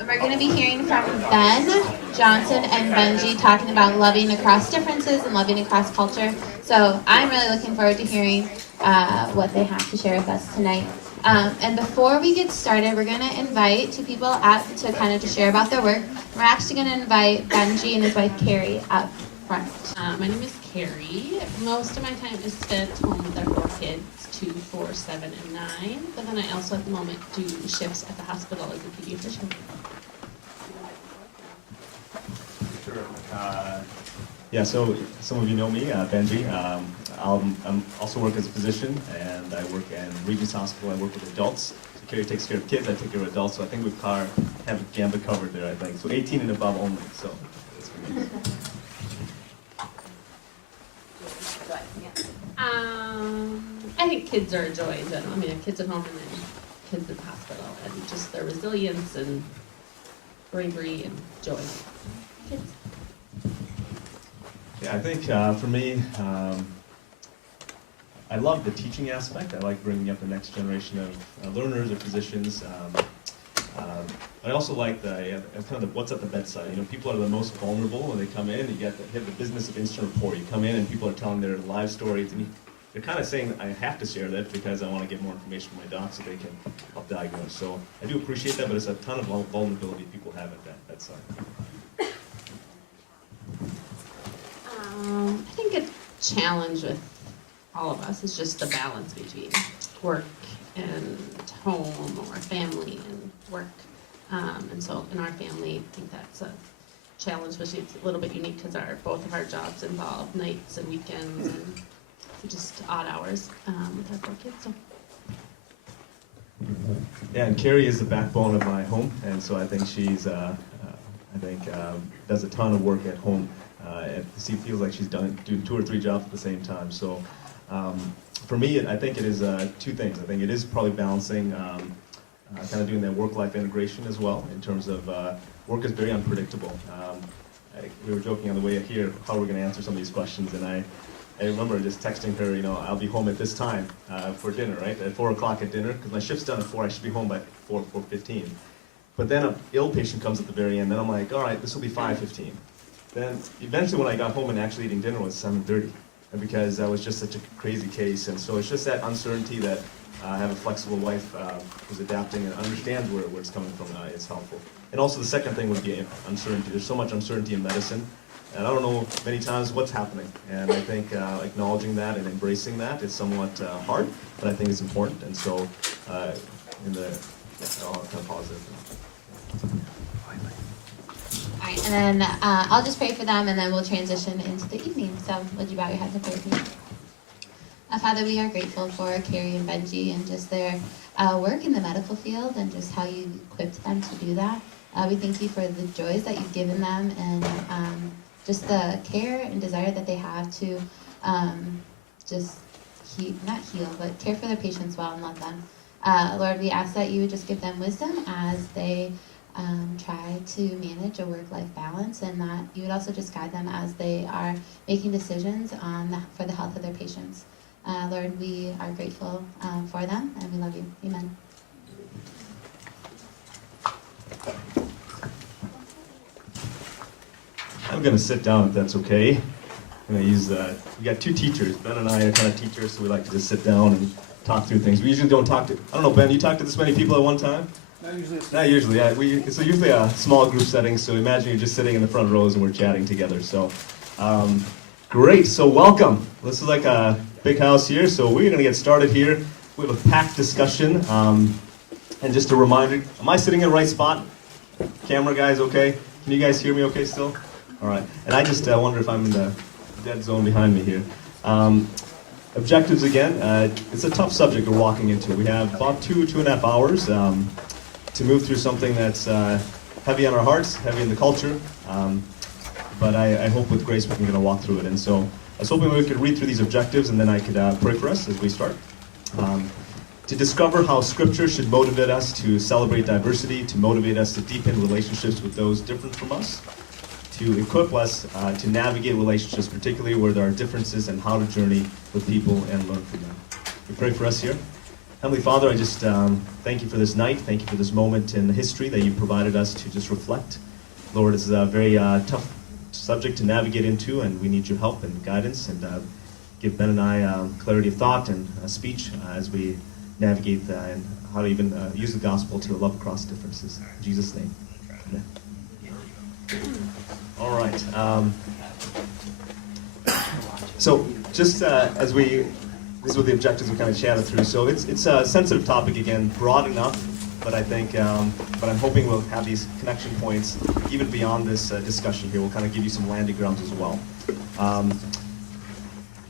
We're going to be hearing from Ben Johnson and Benji talking about loving across differences and loving across culture. So I'm really looking forward to hearing what they have to share with us tonight. And before we get started, we're going to invite two people up to kind of to share about their work. We're actually going to invite Benji and his wife Carrie up front. My name is Carrie. Most of my time is spent home with our 4 kids, 2, 4, 7, and 9. But then I also at the moment do shifts at the hospital as a pediatrician. Sure. Yeah, so some of you know me, Benji. I'm also work as a physician, and I work in Regis Hospital. I work with adults. So Carrie takes care of kids, I take care of adults. So I think we've have a gambit covered there, I think. So 18 and above only, so that's for me. I think kids are a joy in general. I mean, kids at home and then kids at the hospital, and just their resilience and bravery and joy. Kids. Yeah, I think for me, I love the teaching aspect. I like bringing up the next generation of learners or physicians. I also like the kind of what's at the bedside. You know, people are the most vulnerable when they come in. You have the business of instant rapport. You come in and people are telling their life stories, and they're kind of saying, I have to share that because I want to get more information from my doc so they can help diagnose. So I do appreciate that, but it's a ton of vulnerability people have at that bedside. I think a challenge with all of us is just the balance between work and home or family and work. And so in our family, I think that's a challenge, especially it's a little bit unique because both of our jobs involve nights and weekends and just odd hours with our 4 kids. So. Yeah, and Carrie is the backbone of my home, and so I think she's, does a ton of work at home. She feels like she's doing 2 or 3 jobs at the same time. So for me, I think it is 2 things. I think it is probably balancing, kind of doing that work-life integration as well, in terms of work is very unpredictable. We were joking on the way here how we're going to answer some of these questions, and I remember just texting her, you know, I'll be home at this time for dinner, right? At 4 o'clock at dinner, because my shift's done at 4, I should be home by 4:15. But then an ill patient comes at the very end, then I'm like, all right, this will be 5:15. Then eventually when I got home and actually eating dinner was 7:30, because that was just such a crazy case. And so it's just that uncertainty that I have a flexible wife who's adapting and understands where it's coming from is helpful. And also the second thing would be uncertainty. There's so much uncertainty in medicine, and I don't know many times what's happening. And I think acknowledging that and embracing that is somewhat hard, but I think it's important. And so I'll kind of pause there. All right, and then I'll just pray for them, and then we'll transition into the evening. So would you bow your head to pray with me? Father, we are grateful for Carrie and Benji and just their work in the medical field and just how you equipped them to do that. We thank you for the joys that you've given them and just the care and desire that they have to not heal, but care for their patients well and love them. Lord, we ask that you would just give them wisdom as they try to manage a work-life balance, and that you would also just guide them as they are making decisions for the health of their patients. Lord, we are grateful for them, and we love you. Amen. I'm going to sit down if that's okay. I'm going to use, we got 2 teachers. Ben and I are kind of teachers, so we like to just sit down and talk through things. We usually don't talk to, I don't know, Ben, you talk to this many people at one time? Not usually, yeah. It's usually a small group setting, so imagine you're just sitting in the front rows and we're chatting together. So, great, so welcome. This is like a big house here, so we're going to get started here. We have a packed discussion, and just a reminder, am I sitting in the right spot? Camera guys, okay? Can you guys hear me okay still? All right, and I just wonder if I'm in the dead zone behind me here. Objectives again, it's a tough subject we're walking into. We have about 2.5 hours to move through something that's heavy on our hearts, heavy in the culture, but I hope with grace we can walk through it. And so I was hoping we could read through these objectives and then I could pray for us as we start. To discover how Scripture should motivate us to celebrate diversity, to motivate us to deepen relationships with those different from us, to equip us to navigate relationships, particularly where there are differences, and how to journey with people and learn from them. We pray for us here. Heavenly Father, I just thank you for this night. Thank you for this moment in history that you provided us to just reflect. Lord, it's a very tough subject to navigate into, and we need your help and guidance, and give Ben and I clarity of thought and speech as we navigate and how to even use the gospel to love across differences. In Jesus' name. Amen. All right. So just as these were the objectives we kind of chatted through. So it's a sensitive topic again, broad enough, but I think, but I'm hoping we'll have these connection points even beyond this discussion here. We'll kind of give you some landing grounds as well.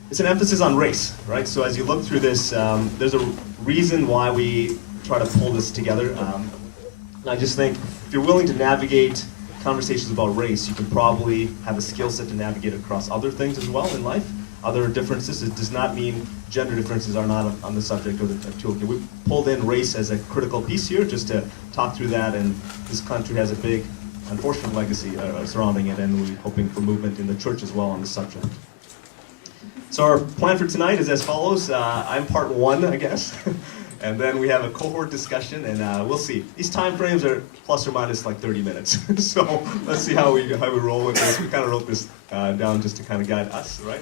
It's an emphasis on race, right? So as you look through this, there's a reason why we try to pull this together. And I just think if you're willing to navigate conversations about race, you can probably have a skill set to navigate across other things as well in life, other differences. It does not mean gender differences are not on the subject or the toolkit. We pulled in race as a critical piece here just to talk through that, and this country has a big, unfortunate legacy surrounding it, and we're hoping for movement in the church as well on the subject. So our plan for tonight is as follows. I'm part one, I guess. And then we have a cohort discussion, and we'll see. These time frames are plus or minus like 30 minutes. So let's see how we roll with this. We kind of wrote this down just to kind of guide us, right?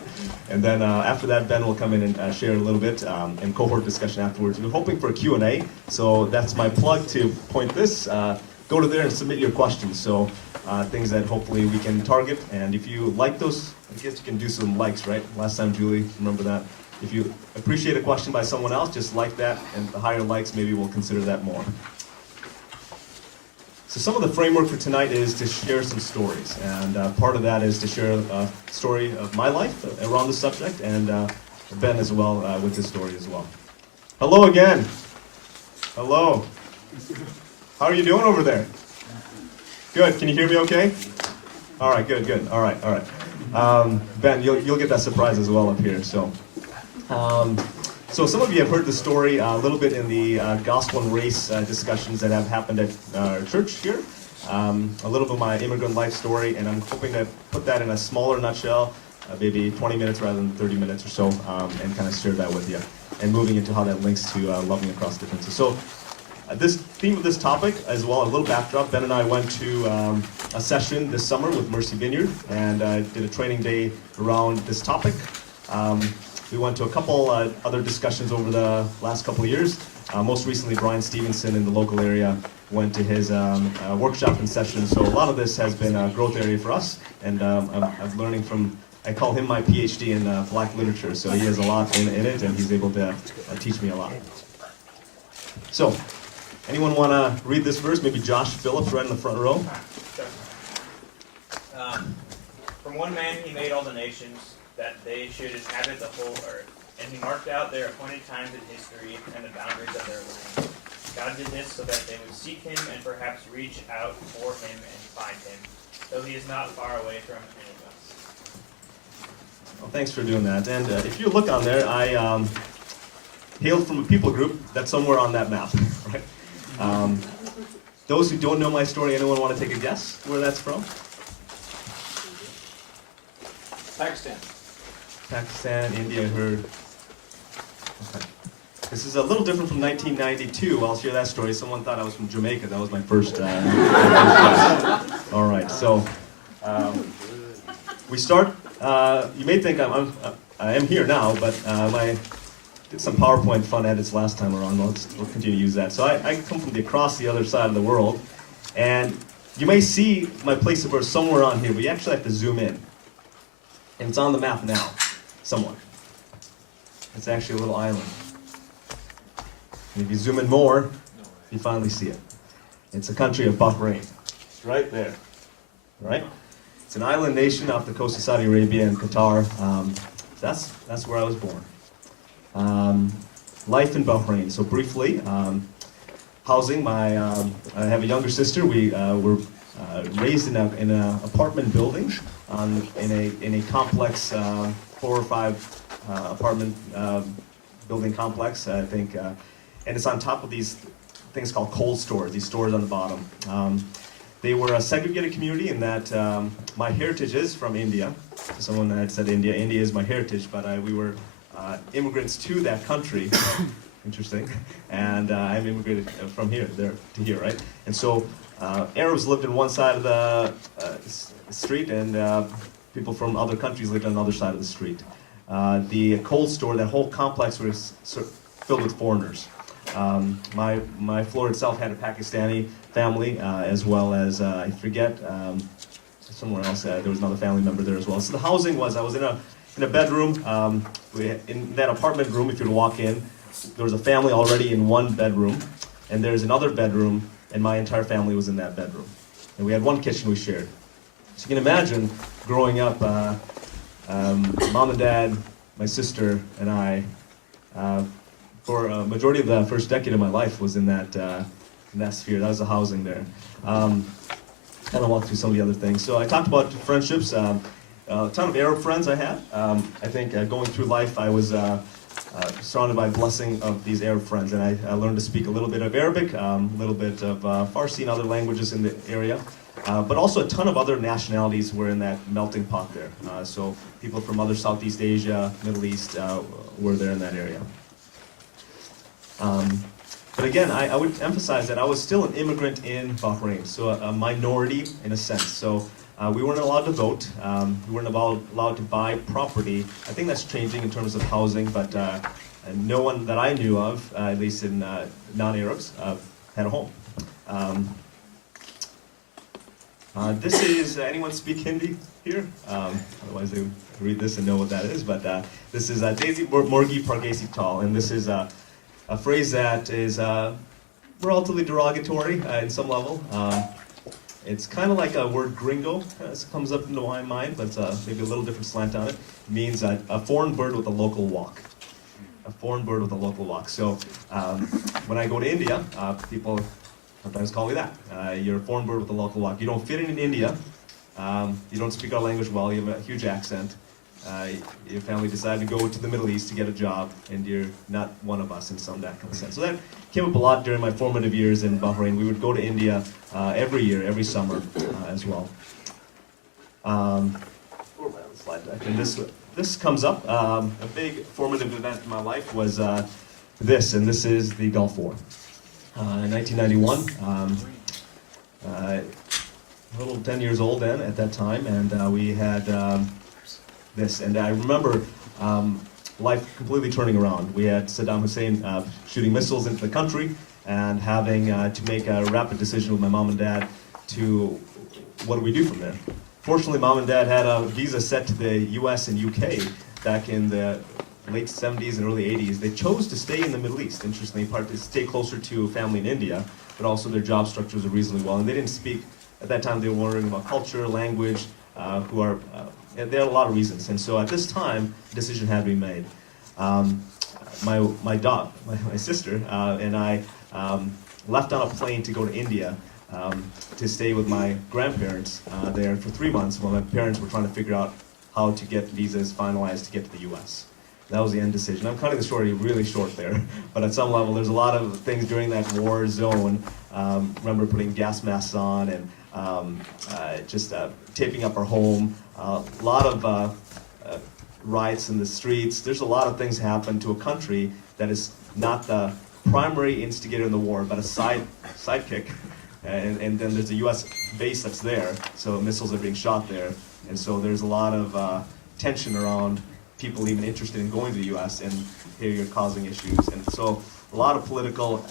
And then after that, Ben will come in and share a little bit, and cohort discussion afterwards. We're hoping for a Q&A, so that's my plug to point this. Go to there and submit your questions. So things that hopefully we can target. And if you like those, I guess you can do some likes, right? Last time, Julie, remember that? If you appreciate a question by someone else, just like that, and the higher likes, maybe we'll consider that more. So some of the framework for tonight is to share some stories, and part of that is to share a story of my life around the subject, and Ben as well with his story as well. Hello again. Hello. How are you doing over there? Good. Can you hear me okay? All right, good. All right. Ben, you'll get that surprise as well up here, so. So some of you have heard the story a little bit in the gospel and race discussions that have happened at our church here. A little bit of my immigrant life story, and I'm hoping to put that in a smaller nutshell, maybe 20 minutes rather than 30 minutes or so, and kind of share that with you, and moving into how that links to loving across differences. So this theme of this topic, as well, a little backdrop. Ben and I went to a session this summer with Mercy Vineyard, and did a training day around this topic. We went to a couple other discussions over the last couple of years. Most recently, Brian Stevenson in the local area went to his workshop and session. So a lot of this has been a growth area for us, and I'm learning from, I call him my PhD in Black literature. So he has a lot in it, and he's able to teach me a lot. So, anyone want to read this verse? Maybe Josh Phillips right in the front row. From one man he made all the nations, that they should inhabit the whole earth. And he marked out their appointed times in history and the boundaries of their land. God did this so that they would seek him and perhaps reach out for him and find him, though he is not far away from any of us. Well, thanks for doing that. And if you look on there, I hailed from a people group that's somewhere on that map, right? Those who don't know my story, anyone want to take a guess where that's from? Pakistan, India, I heard. Okay. This is a little different from 1992. I'll share that story. Someone thought I was from Jamaica. That was my first. All right, so we start. You may think I am here now, but I did some PowerPoint fun edits last time around. We'll continue to use that. So I come from across the other side of the world, and you may see my place of birth somewhere on here, but you actually have to zoom in. And it's on the map now, somewhat. It's actually a little island. And if you zoom in more, you finally see it. It's the country of Bahrain. It's right there, right? It's an island nation off the coast of Saudi Arabia and Qatar. That's where I was born. Life in Bahrain. So briefly, housing. I have a younger sister. We were raised in an apartment building. In a complex 4 or 5 apartment building complex, I think, and it's on top of these things called cold stores, these stores on the bottom. They were a segregated community in that my heritage is from India. Someone had said India is my heritage, but we were immigrants to that country interesting. And I immigrated from here, there to here, right? And so Arabs lived on one side of the street, and people from other countries lived on the other side of the street. The cold store, that whole complex was filled with foreigners. My floor itself had a Pakistani family, as well as, I forget, somewhere else, there was another family member there as well. So the housing was, I was in a bedroom, in that apartment room, if you were to walk in, there was a family already in one bedroom, and there's another bedroom, and my entire family was in that bedroom. And we had one kitchen we shared. So you can imagine growing up, mom and dad, my sister, and I, for a majority of the first decade of my life was in that sphere. That was the housing there. Kind of walk through some of the other things. So I talked about friendships. A ton of Arab friends I had. I think going through life I was surrounded by the blessing of these Arab friends, and I learned to speak a little bit of Arabic, a little bit of Farsi and other languages in the area. But also a ton of other nationalities were in that melting pot there. So people from other Southeast Asia, Middle East were there in that area. But again, I would emphasize that I was still an immigrant in Bahrain, so a minority in a sense. So we weren't allowed to vote. We weren't allowed to buy property. I think that's changing in terms of housing, but no one that I knew of, at least in non-Arabs, had a home. This is, anyone speak Hindi here? Otherwise they would read this and know what that is, but this is Daisy Morgi Pargesi Tal, and this is a phrase that is relatively derogatory in some level. It's kind of like a word gringo, comes up into my mind, but maybe a little different slant on it. It means a foreign bird with a local walk. A foreign bird with a local walk. So when I go to India, people sometimes call me that. You're a foreign bird with a local walk. You don't fit in India. You don't speak our language well. You have a huge accent. Your family decided to go to the Middle East to get a job, and you're not one of us in some that kind of sense. So that came up a lot during my formative years in Bahrain. We would go to India every year, every summer as well. Slide deck. And this comes up. A big formative event in my life was this, and this is the Gulf War. In 1991, a little 10 years old then at that time, and we had this, and I remember life completely turning around. We had Saddam Hussein shooting missiles into the country, and having to make a rapid decision with my mom and dad to what do we do from there. Fortunately, mom and dad had a visa set to the US and UK back in the late 70s and early 80s. They chose to stay in the Middle East, interestingly, in part to stay closer to family in India, but also their job structures are reasonably well. And they didn't speak, at that time they were worrying about culture, language, they had a lot of reasons. And so at this time, a decision had to be made. My sister and I left on a plane to go to India to stay with my grandparents there for 3 months while my parents were trying to figure out how to get visas finalized to get to the US. That was the end decision. I'm cutting the story really short there, but at some level there's a lot of things during that war zone. Remember putting gas masks on and just taping up our home. A lot of riots in the streets. There's a lot of things happen to a country that is not the primary instigator in the war, but a sidekick. And then there's a U.S. base that's there, so missiles are being shot there. And so there's a lot of tension around people even interested in going to the U.S. and here you're causing issues. And so a lot of political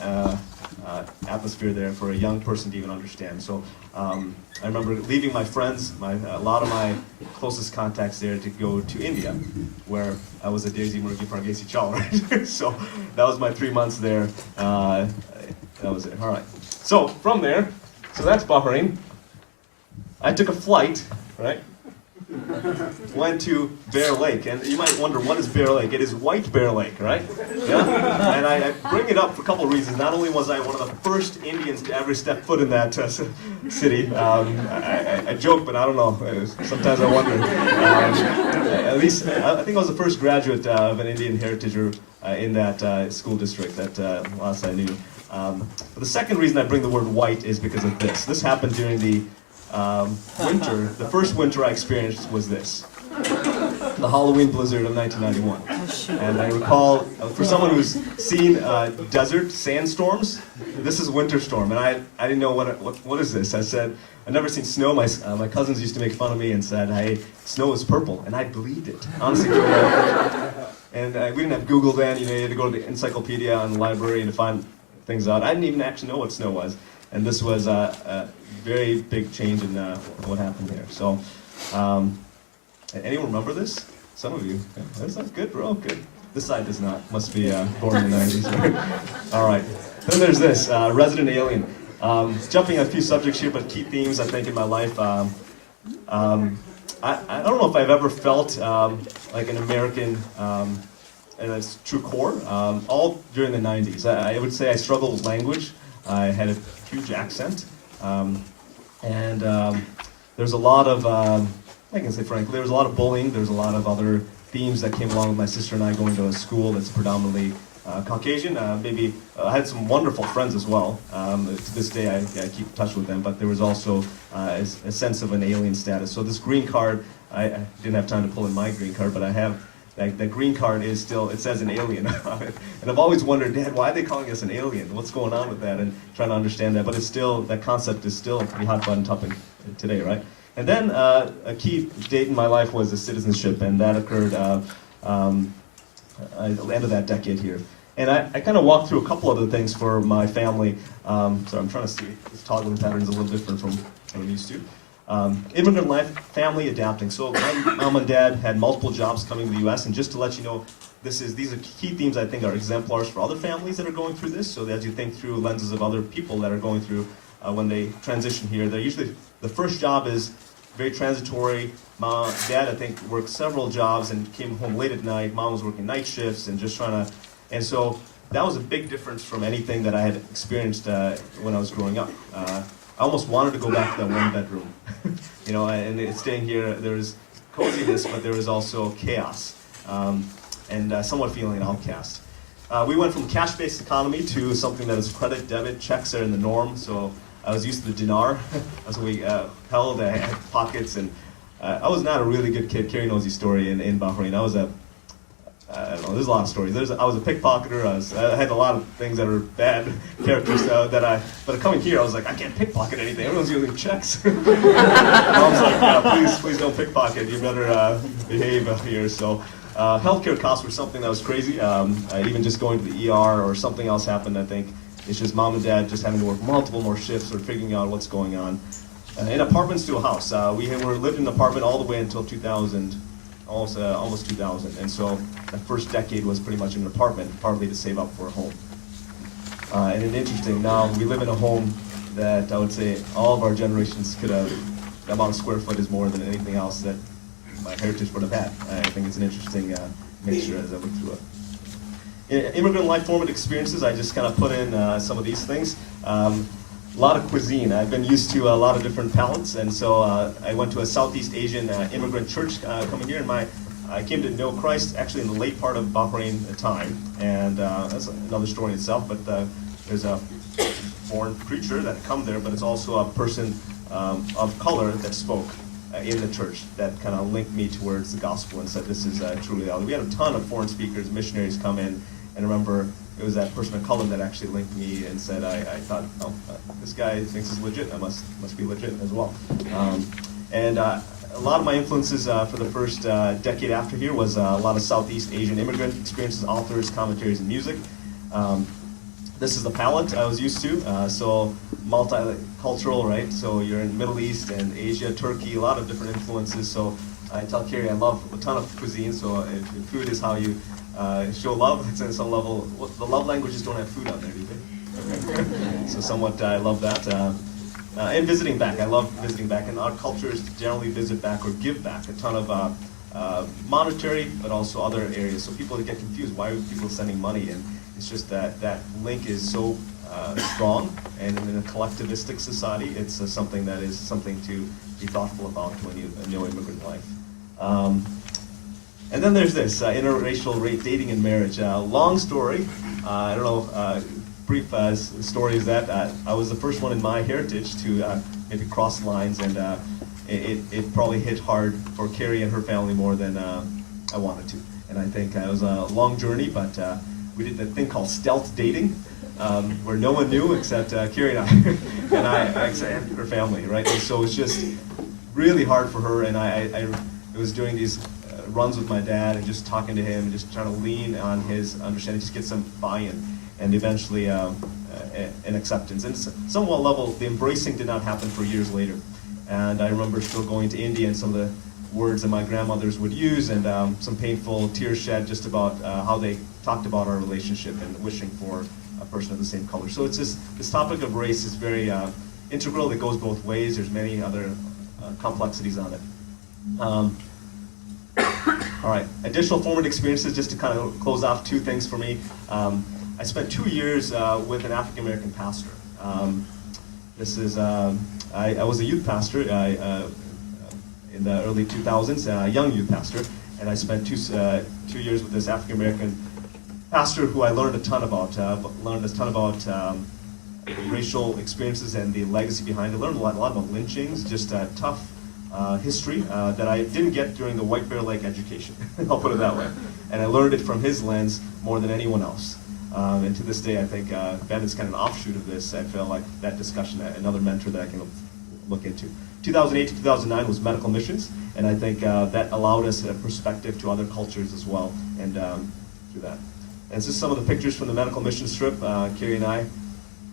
atmosphere there for a young person to even understand. So I remember leaving my friends, a lot of my closest contacts there to go to India, where I was a Daisy Murgi Pargesi Chal, right? So that was my 3 months there. That was it. All right. So from there, so that's Bahrain. I took a flight, right? Went to Bear Lake, and you might wonder, what is Bear Lake? It is White Bear Lake, right? Yeah? And I bring it up for a couple of reasons. Not only was I one of the first Indians to ever step foot in that city, I joke, but I don't know. Sometimes I wonder. At least, I think I was the first graduate of an Indian heritage in that school district, that last I knew. But the second reason I bring the word white is because of this. This happened during the winter. The first winter I experienced was this. the Halloween blizzard of 1991. And I recall, for someone who's seen desert sandstorms, this is winter storm. And I didn't know what is this. I said, I've never seen snow. My cousins used to make fun of me and said, hey, snow is purple. And I believed it. Honestly. And we didn't have Google then. You had to go to the encyclopedia in the library to find things out. I didn't even actually know what snow was. And this was a very big change in what happened here. So, anyone remember this? Some of you. Yeah, that's not good, bro. Good. This side does not. Must be born in the 90s. All right. Then there's this, Resident Alien. Jumping a few subjects here, but key themes, I think, in my life. I don't know if I've ever felt like an American at its true core, all during the 90s. I would say I struggled with language. I had a huge accent. And there's a lot of, I can say frankly, there was a lot of bullying. There's a lot of other themes that came along with my sister and I going to a school that's predominantly Caucasian. I had some wonderful friends as well. To this day, I keep in touch with them. But there was also a sense of an alien status. So this green card, I didn't have time to pull in my green card, but I have. That green card is still, it says an alien on it. And I've always wondered, Dad, why are they calling us an alien? What's going on with that? And trying to understand that. But it's still, that concept is still a pretty hot button topic today, right? And then a key date in my life was the citizenship, and that occurred at the end of that decade here. And I kind of walked through a couple other things for my family. So I'm trying to see, this toggling pattern is a little different from what I'm used to. Immigrant life, family adapting. So my mom and dad had multiple jobs coming to the U.S. And just to let you know, these are key themes I think are exemplars for other families that are going through this. So as you think through lenses of other people that are going through when they transition here, they're usually, the first job is very transitory. Dad, I think, worked several jobs and came home late at night. Mom was working night shifts and just trying to, and so that was a big difference from anything that I had experienced when I was growing up. I almost wanted to go back to that one bedroom. And staying here, there was coziness, but there was also chaos, and somewhat feeling an outcast. We went from cash-based economy to something that is credit, debit, checks are in the norm, so I was used to the dinar. That's what we held. I had pockets, and I was not a really good kid. Carrie knows the story in Bahrain. I don't know, there's a lot of stories. I was a pickpocketer. I had a lot of things that are bad characters but coming here, I was like, I can't pickpocket anything. Everyone's using checks. Mom's like, please don't pickpocket. You better behave here. So healthcare costs were something that was crazy. Even just going to the ER or something else happened, I think. It's just mom and dad just having to work multiple more shifts or figuring out what's going on. In apartments to a house. We lived in an apartment all the way until 2000. Almost 2000, and so the first decade was pretty much in an apartment, partly to save up for a home. And it's interesting, now we live in a home that I would say all of our generations could have, the amount of square foot is more than anything else that my heritage would have had. I think it's an interesting mixture as I look through it. Immigrant life formative experiences, I just kind of put in some of these things. A lot of cuisine. I've been used to a lot of different palates, and so I went to a Southeast Asian immigrant church coming here, and I came to know Christ actually in the late part of Bahrain time, and that's another story in itself, but there's a foreign preacher that come there, but it's also a person of color that spoke in the church that kind of linked me towards the gospel and said this is truly reality. We had a ton of foreign speakers, missionaries come in, and I remember it was that person of color that actually linked me and said, I thought, oh, this guy thinks it's legit. I must be legit as well. And a lot of my influences for the first decade after here was a lot of Southeast Asian immigrant experiences, authors, commentaries, and music. This is the palette I was used to. So multicultural, right? So you're in Middle East and Asia, Turkey, a lot of different influences. So I tell Carrie I love a ton of cuisine. So if food is how you show love. It's at some level. The love languages don't have food on there, do they? Okay. So somewhat, I love that. And visiting back. I love visiting back. And our cultures generally visit back or give back a ton of monetary, but also other areas. So people get confused. Why are people sending money? And it's just that link is so strong. And in a collectivistic society, it's something that is something to be thoughtful about when you know immigrant life. And then there's this, interracial dating and marriage. Long story, I don't know, brief story is that I was the first one in my heritage to maybe cross lines, and it probably hit hard for Carrie and her family more than I wanted to. And I think it was a long journey, but we did the thing called stealth dating, where no one knew except Carrie and and her family, right? And so it was just really hard for her, and I was doing these runs with my dad and just talking to him, just trying to lean on his understanding, just get some buy-in, and eventually an acceptance. And somewhat level, the embracing did not happen for years later. And I remember still going to India and some of the words that my grandmothers would use, and some painful tears shed just about how they talked about our relationship and wishing for a person of the same color. So it's just, this topic of race is very integral. It goes both ways. There's many other complexities on it. All right, additional formative experiences, just to kind of close off two things for me. I spent 2 years with an African-American pastor. I was a youth pastor in the early 2000s, a young youth pastor, and I spent 2 years with this African-American pastor who I learned a ton about, racial experiences and the legacy behind it. Learned a lot about lynchings, just tough history that I didn't get during the White Bear Lake education. I'll put it that way. And I learned it from his lens more than anyone else. And to this day, I think Ben is kind of an offshoot of this. I feel like that discussion, another mentor that I can look into. 2008 to 2009 was medical missions, and I think that allowed us a perspective to other cultures as well, and through that. And this is some of the pictures from the medical mission trip, Carrie and I.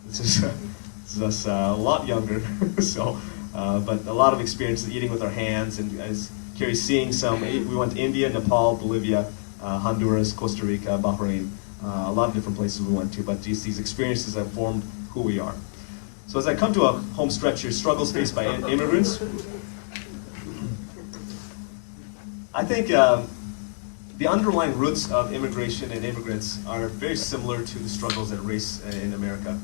This is us a lot younger, so. But a lot of experience eating with our hands, and as Carrie's seeing some, we went to India, Nepal, Bolivia, Honduras, Costa Rica, Bahrain, a lot of different places we went to, but these experiences have formed who we are. So as I come to a home stretch here, struggles faced by immigrants, I think the underlying roots of immigration and immigrants are very similar to the struggles that race in America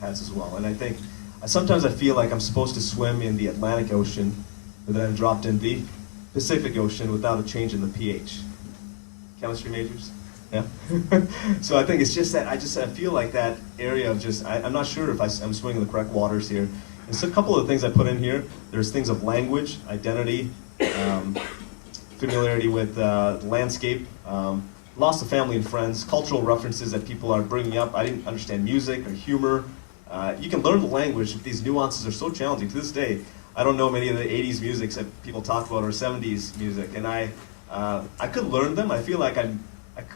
has as well. And I think sometimes I feel like I'm supposed to swim in the Atlantic Ocean, but then I'm dropped in the Pacific Ocean without a change in the pH. Chemistry majors? Yeah. So I think it's just that I feel like that area of just, I'm not sure if I'm swimming in the correct waters here. And so a couple of things I put in here, there's things of language, identity, familiarity with landscape, loss of family and friends, cultural references that people are bringing up. I didn't understand music or humor. You can learn the language, but these nuances are so challenging. To this day, I don't know many of the 80s music that people talk about or 70s music, and I could learn them. I feel like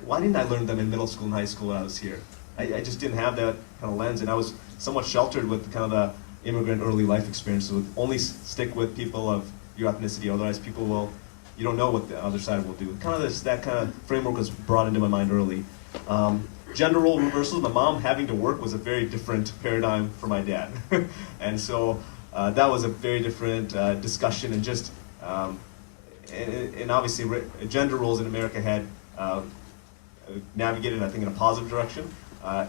why didn't I learn them in middle school and high school when I was here? I just didn't have that kind of lens, and I was somewhat sheltered with kind of the immigrant early life experience. So only stick with people of your ethnicity, otherwise you don't know what the other side will do. Kind of that kind of framework was brought into my mind early. Gender role reversals, my mom having to work was a very different paradigm for my dad. And so that was a very different discussion, and just, and obviously gender roles in America had navigated, I think, in a positive direction.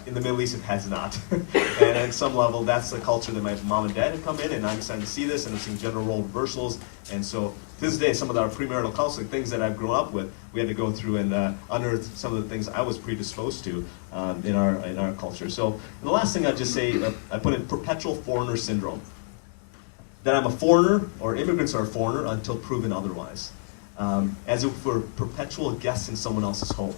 In the Middle East, it has not. And at some level, that's the culture that my mom and dad had come in, and I'm starting to see this, and I'm seeing gender role reversals. And so to this day, some of our premarital counseling, things that I've grown up with, we had to go through and unearth some of the things I was predisposed to in our culture. So the last thing I'd just say, I put in perpetual foreigner syndrome. That I'm a foreigner, or immigrants are a foreigner, until proven otherwise. As if we're perpetual guests in someone else's home.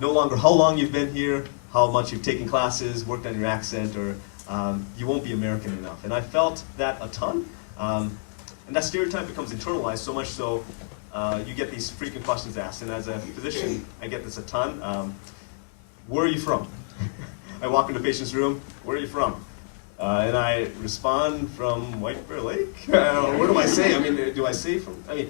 No longer how long you've been here, how much you've taken classes, worked on your accent, or you won't be American enough. And I felt that a ton. And that stereotype becomes internalized so much so you get these frequent questions asked. And as a physician, I get this a ton. Where are you from? I walk into a patient's room, where are you from? And I respond from White Bear Lake? What do I say? I mean, do I say from, I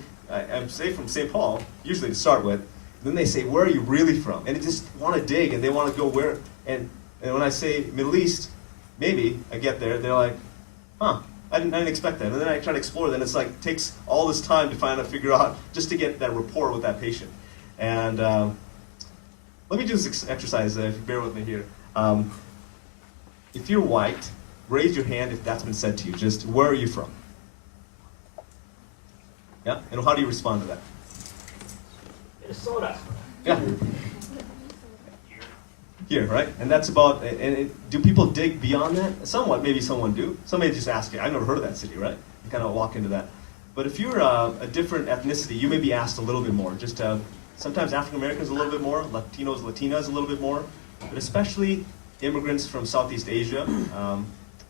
say from St. Paul, usually to start with. Then they say, where are you really from? And they just want to dig, and they want to go where. And when I say Middle East, maybe, I get there, they're like, huh, I didn't expect that. And then I try to explore that, and it's like, takes all this time to finally figure out, just to get that rapport with that patient. And let me do this exercise, if you bear with me here. If you're white, raise your hand if that's been said to you. Just, where are you from? Yeah? And how do you respond to that? Minnesota. Yeah. Here, right? And that's about, do people dig beyond that? Somewhat, maybe someone do. Somebody just ask you, I've never heard of that city, right? You kind of walk into that. But if you're a different ethnicity, you may be asked a little bit more. Just sometimes African Americans a little bit more, Latinos, Latinas a little bit more, but especially immigrants from Southeast Asia,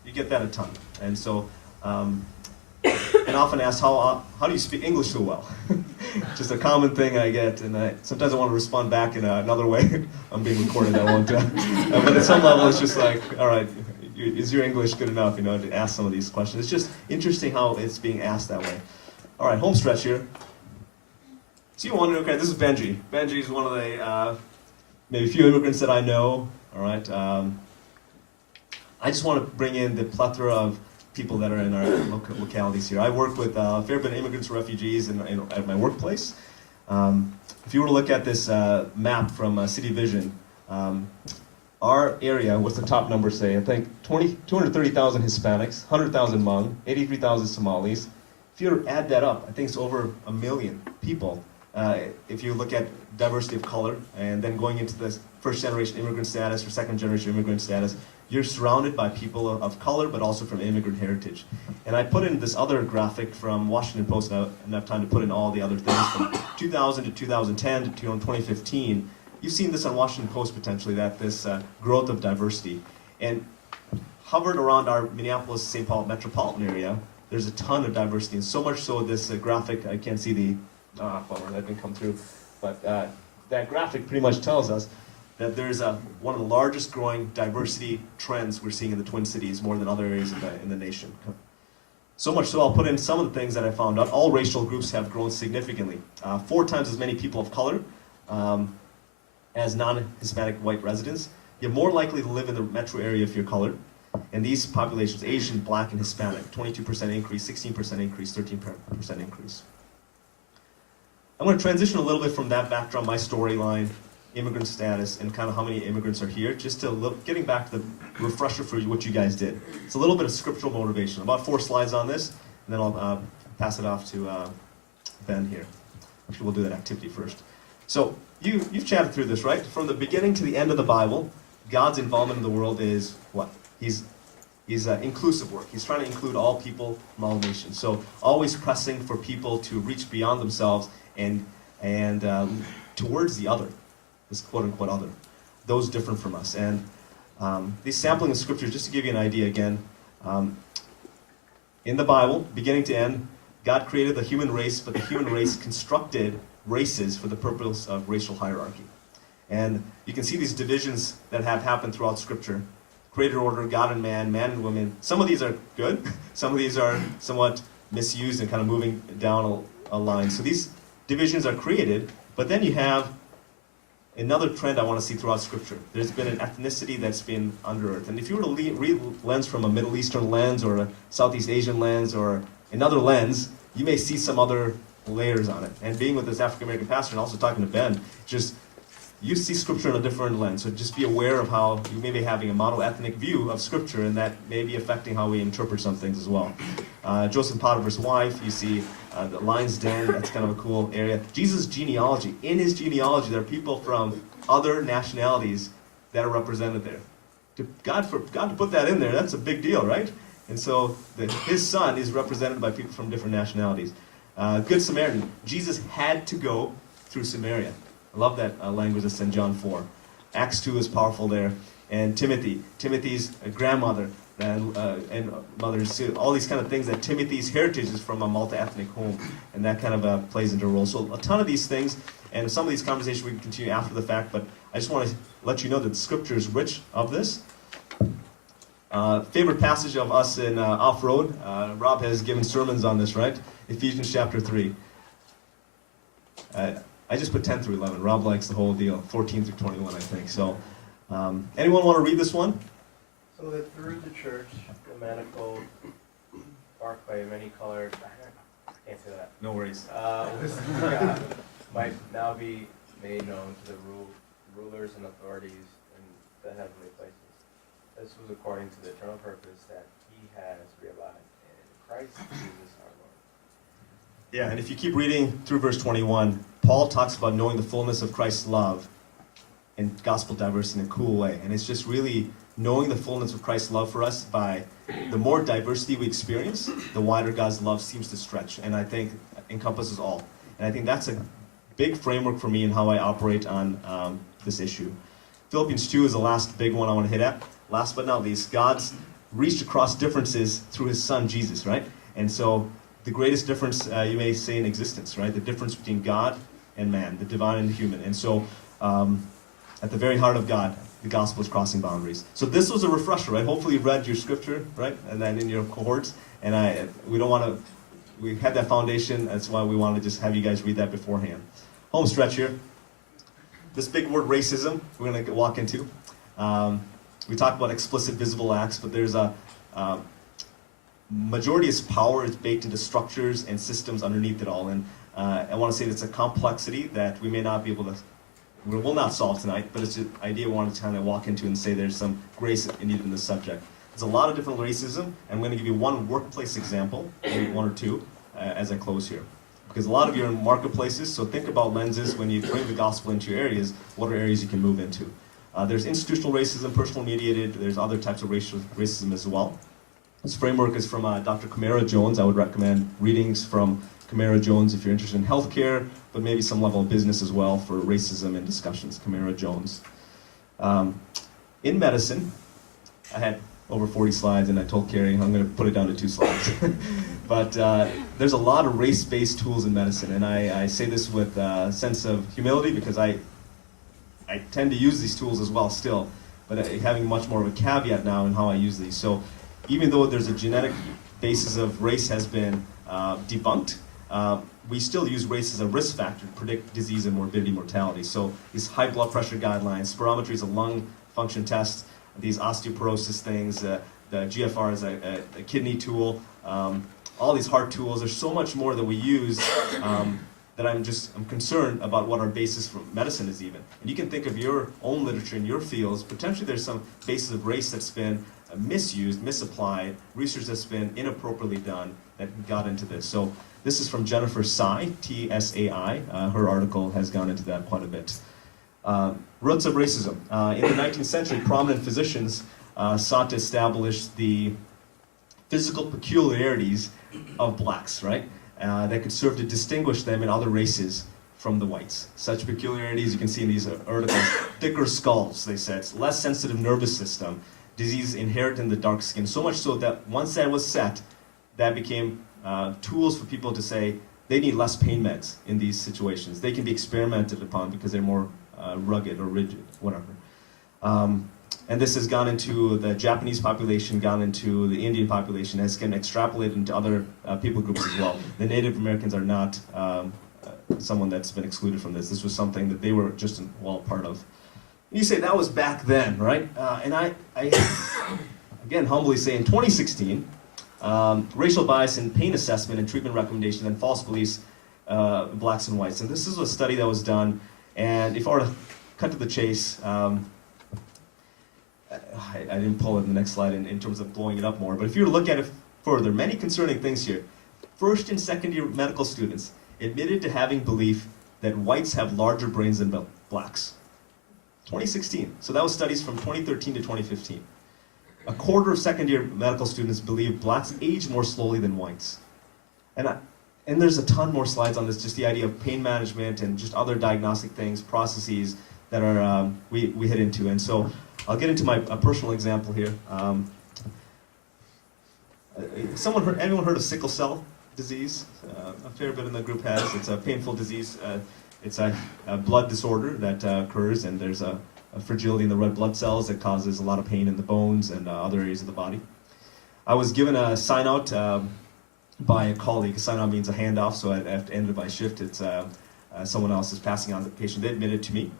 you get that a ton. And so, and often asked, how do you speak English so well? Just a common thing I get, and sometimes I want to respond back in another way. I'm being recorded, I won't. But at some level, it's just like, all right, is your English good enough, to ask some of these questions? It's just interesting how it's being asked that way. All right, home stretch here. So you wonder, okay, this is Benji. Benji is one of the maybe few immigrants that I know. All right. I just want to bring in the plethora of people that are in our localities here. I work with a fair bit of immigrants and refugees at my workplace. If you were to look at this map from City Vision, our area, what's the top number say? I think 230,000 Hispanics, 100,000 Hmong, 83,000 Somalis. If you were to add that up, I think it's over 1 million people. If you look at diversity of color, and then going into the first generation immigrant status or second generation immigrant status, you're surrounded by people of color, but also from immigrant heritage. And I put in this other graphic from Washington Post, and I don't have time to put in all the other things, from 2000 to 2010 to 2015. You've seen this on Washington Post potentially, that this growth of diversity. And hovered around our Minneapolis-St. Paul metropolitan area, there's a ton of diversity, and so much so this graphic, I can't see the, bummer, that didn't come through, but that graphic pretty much tells us that there's one of the largest growing diversity trends we're seeing in the Twin Cities, more than other areas in the nation. So much so, I'll put in some of the things that I found out. All racial groups have grown significantly. 4 times as many people of color as non-Hispanic white residents. You're more likely to live in the metro area if you're colored. And these populations, Asian, Black, and Hispanic, 22% increase, 16% increase, 13% increase. I'm going to transition a little bit from that backdrop, my storyline, immigrant status, and kind of how many immigrants are here, just to look, getting back to the refresher for what you guys did. It's a little bit of scriptural motivation. About 4 slides on this, and then I'll pass it off to Ben here. Actually, we'll do that activity first. So you've chatted through this, right? From the beginning to the end of the Bible, God's involvement in the world is what? He's inclusive work. He's trying to include all people from all nations. So always pressing for people to reach beyond themselves and towards the other, this quote-unquote other, those different from us. And these sampling of scriptures, just to give you an idea again, in the Bible, beginning to end, God created the human race, but the human race constructed races for the purpose of racial hierarchy. And you can see these divisions that have happened throughout Scripture. Created order, God and man and women. Some of these are good. Some of these are somewhat misused and kind of moving down a line. So these divisions are created, but then you have another trend I want to see throughout Scripture. There's been an ethnicity that's been unearthed. And if you were to read lens from a Middle Eastern lens or a Southeast Asian lens or another lens, you may see some other layers on it. And being with this African American pastor and also talking to Ben, just you see Scripture in a different lens. So just be aware of how you may be having a monoethnic view of Scripture, and that may be affecting how we interpret some things as well. Joseph Potiphar's wife, you see the lion's den, that's kind of a cool area. Jesus' genealogy. In his genealogy, there are people from other nationalities that are represented there. For God to put that in there, that's a big deal, right? And so his son is represented by people from different nationalities. Good Samaritan. Jesus had to go through Samaria. I love that language that's in John 4. Acts 2 is powerful there. And Timothy's grandmother and mothers, all these kind of things, that Timothy's heritage is from a multi-ethnic home, and that kind of plays into a role. So a ton of these things, and some of these conversations we can continue after the fact, but I just want to let you know that the Scripture is rich of this. Favorite passage of us in Off Road, Rob has given sermons on this, right? Ephesians chapter 3. I just put 10 through 11. Rob likes the whole deal. 14 through 21, I think. So, anyone want to read this one? So that through the church, the manifold, marked by many colored, I can't say that. No worries. God might now be made known to the rulers and authorities in the heavenly places. This was according to the eternal purpose that he has realized in Christ Jesus our Lord. Yeah, and if you keep reading through verse 21, Paul talks about knowing the fullness of Christ's love and gospel diversity in a cool way. And it's just really knowing the fullness of Christ's love for us by the more diversity we experience, the wider God's love seems to stretch, and I think encompasses all. And I think that's a big framework for me in how I operate on this issue. Philippians 2 is the last big one I want to hit at. Last but not least, God's reached across differences through his son, Jesus, right? And so the greatest difference, you may say, in existence, right? The difference between God and man, the divine and the human. And so at the very heart of God, the gospel is crossing boundaries. So this was a refresher, right? Hopefully you've read your scripture, right? And then in your cohorts. And we don't want to, we had that foundation. That's why we wanted to just have you guys read that beforehand. Home stretch here. This big word racism we're going to walk into. We talk about explicit visible acts, but there's a majority of power is baked into structures and systems underneath it all. And I want to say that it's a complexity that we may not be able to, we will not solve tonight, but it's an idea we want to kind of walk into and say there's some grace needed in this subject. There's a lot of different racism, and I'm going to give you one workplace example, maybe one or two, as I close here. Because a lot of you are in marketplaces, so think about lenses when you bring the gospel into your areas, what are areas you can move into. There's institutional racism, personal mediated, there's other types of racism as well. This framework is from Dr. Camara Jones. I would recommend readings from Camara Jones if you're interested in healthcare, but maybe some level of business as well for racism and discussions. Camara Jones. In medicine, I had over 40 slides, and I told Carrie I'm going to put it down to 2 slides. But there's a lot of race-based tools in medicine, and I say this with a sense of humility because I tend to use these tools as well still, but having much more of a caveat now in how I use these. So even though there's a genetic basis of race has been debunked, we still use race as a risk factor to predict disease and morbidity, mortality. So these high blood pressure guidelines, spirometry is a lung function test, these osteoporosis things, the GFR is a kidney tool, all these heart tools. There's so much more that we use that I'm concerned about what our basis for medicine is even. And you can think of your own literature in your fields. Potentially there's some basis of race that's been misused, misapplied, research that's been inappropriately done that got into this. So this is from Jennifer Tsai, T-S-A-I. Her article has gone into that quite a bit. Roots of racism. In the 19th century, prominent physicians sought to establish the physical peculiarities of blacks, right? That could serve to distinguish them in other races from the whites. Such peculiarities you can see in these articles. Thicker skulls, they said, less sensitive nervous system, disease inherent in the dark skin. So much so that once that was set, that became tools for people to say they need less pain meds in these situations. They can be experimented upon because they're more rugged or rigid, whatever. And this has gone into the Japanese population, gone into the Indian population, has been extrapolated into other people groups as well. The Native Americans are not someone that's been excluded from this. This was something that they were just well part of. And you say that was back then, right? And I again humbly say in 2016, racial bias in pain assessment and treatment recommendations and false beliefs, blacks and whites. And this is a study that was done, and if I were to cut to the chase, I didn't pull it in the next slide in terms of blowing it up more, but if you were to look at it further, many concerning things here. First and second year medical students admitted to having belief that whites have larger brains than blacks. 2016. So that was studies from 2013 to 2015. A quarter of second year medical students believe blacks age more slowly than whites. And there's a ton more slides on this, just the idea of pain management and just other diagnostic things, processes that are we hit into. And so I'll get into a personal example here. Anyone heard of sickle cell disease? A fair bit in the group has. It's a painful disease. It's a blood disorder that occurs, and there's a fragility in the red blood cells that causes a lot of pain in the bones and other areas of the body. I was given a sign out by a colleague. A sign out means a handoff, so at the end of my shift, it's someone else is passing on the patient. They admitted to me.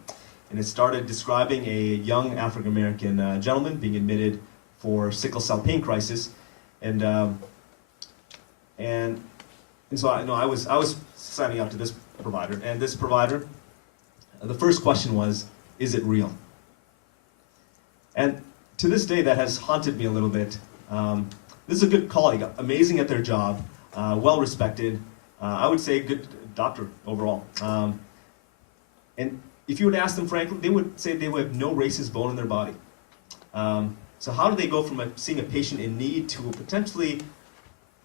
And it started describing a young African-American gentleman being admitted for sickle cell pain crisis. And so I was signing up to this provider. And this provider, the first question was, is it real? And to this day, that has haunted me a little bit. This is a good colleague, amazing at their job, well-respected. I would say a good doctor overall. And if you were to ask them frankly, they would say they would have no racist bone in their body. So how do they go from seeing a patient in need to potentially,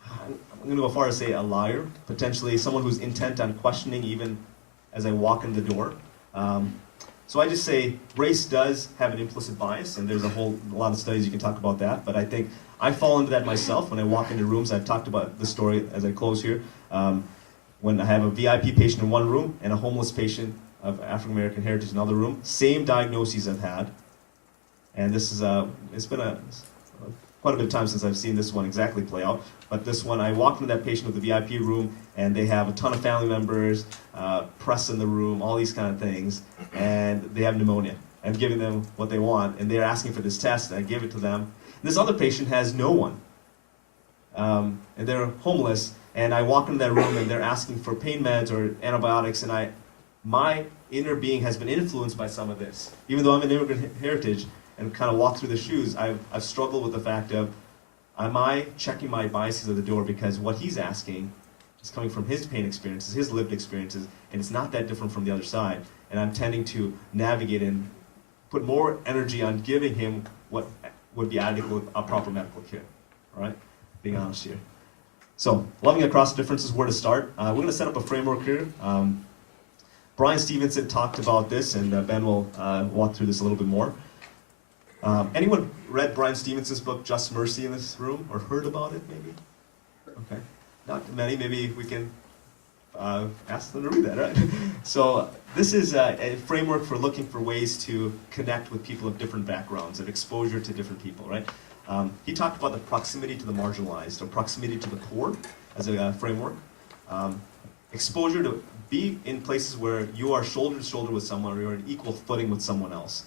I'm going to go far as say a liar, potentially someone who's intent on questioning even as I walk in the door. So I just say race does have an implicit bias, and there's a lot of studies you can talk about that, but I think I fall into that myself when I walk into rooms. I've talked about the story as I close here. When I have a VIP patient in one room and a homeless patient of African American heritage in another room, same diagnoses I've had, and this is it's been quite a bit of time since I've seen this one exactly play out. But this one, I walked into that patient with the VIP room, and they have a ton of family members, press in the room, all these kind of things, and they have pneumonia. I'm giving them what they want, and they're asking for this test, and I give it to them. This other patient has no one, and they're homeless, and I walk into that room, and they're asking for pain meds or antibiotics, and my inner being has been influenced by some of this. Even though I'm an immigrant heritage and kind of walk through the shoes, I've struggled with the fact of, am I checking my biases at the door because what he's asking is coming from his pain experiences, his lived experiences, and it's not that different from the other side. And I'm tending to navigate and put more energy on giving him what would be adequate, proper medical care. All right? Being honest here. So, loving across differences, where to start. We're going to set up a framework here. Brian Stevenson talked about this, and Ben will walk through this a little bit more. Anyone read Brian Stevenson's book, Just Mercy, in this room, or heard about it, maybe? Okay. Not many. Maybe we can ask them to read that, right? So this is a framework for looking for ways to connect with people of different backgrounds, of exposure to different people, right? He talked about the proximity to the marginalized, or proximity to the poor, as a framework. Exposure to be in places where you are shoulder to shoulder with someone, or you're on equal footing with someone else.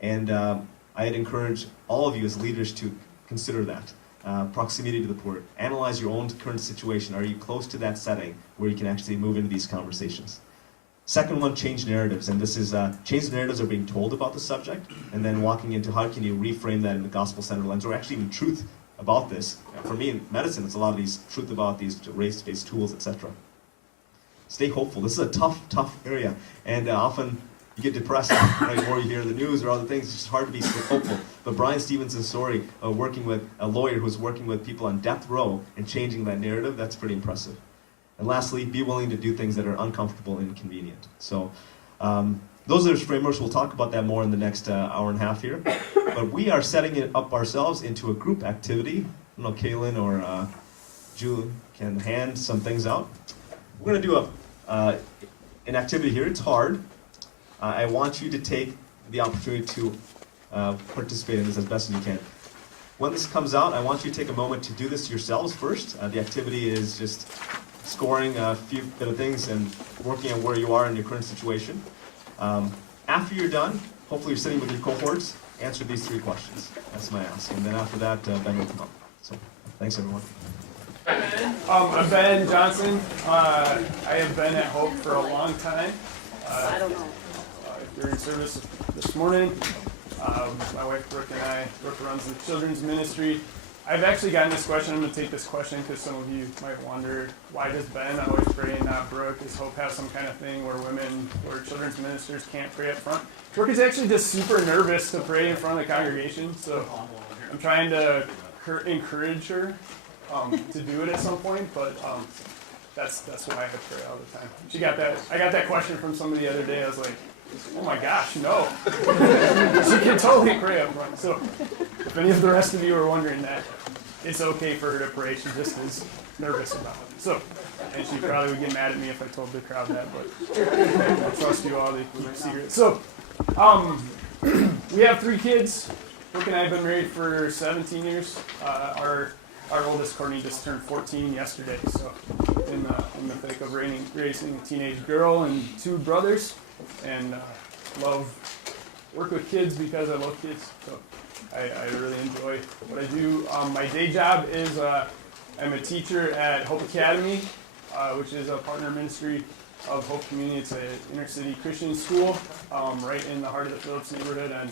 And I'd encourage all of you as leaders to consider that. Proximity to the poor. Analyze your own current situation. Are you close to that setting where you can actually move into these conversations? Second one, change narratives. And this is, change narratives are being told about the subject, and then walking into how can you reframe that in the gospel-centered lens, or actually even truth about this. For me in medicine, it's a lot of these truth about these race-based tools, etc. Stay hopeful. This is a tough area, and often you get depressed, right, or you hear the news or other things. It's just hard to be so hopeful. But Brian Stevenson's story, working with a lawyer who's working with people on death row and changing that narrative, that's pretty impressive. And lastly, be willing to do things that are uncomfortable and inconvenient. So those are the frameworks. We'll talk about that more in the next hour and a half here. But we are setting it up ourselves into a group activity. I don't know, Kaylin or Julie can hand some things out. We're going to do an activity here. It's hard. I want you to take the opportunity to participate in this as best as you can. When this comes out, I want you to take a moment to do this yourselves first. The activity is just scoring a few bit of things and working on where you are in your current situation. After you're done, hopefully you're sitting with your cohorts, answer these 3 questions. That's my ask. And then after that, Ben will come up. So, thanks everyone. I'm Ben Johnson. I have been at Hope for a long time. I don't know. During service this morning, my wife Brooke and I, Brooke runs the children's ministry. I've actually gotten this question. I'm going to take this question because some of you might wonder, why does Ben always pray and not Brooke? Does Hope have some kind of thing where children's ministers can't pray up front? Brooke is actually just super nervous to pray in front of the congregation, so I'm trying to encourage her to do it at some point, but that's why I pray all the time. I got that question from somebody the other day. I was like, oh my gosh, no. She can totally pray up front. So if any of the rest of you are wondering that, it's okay for her to pray. She just is nervous about it. So, and she probably would get mad at me if I told the crowd that, but I trust you all to keep it secret. So, we have 3 kids. Brooke and I have been married for 17 years. Our oldest, Courtney, just turned 14 yesterday. So, in the thick of raising a teenage girl and 2 brothers. And work with kids because I love kids, so I really enjoy what I do. My day job is I'm a teacher at Hope Academy, which is a partner ministry of Hope Community. It's an inner city Christian school right in the heart of the Phillips neighborhood on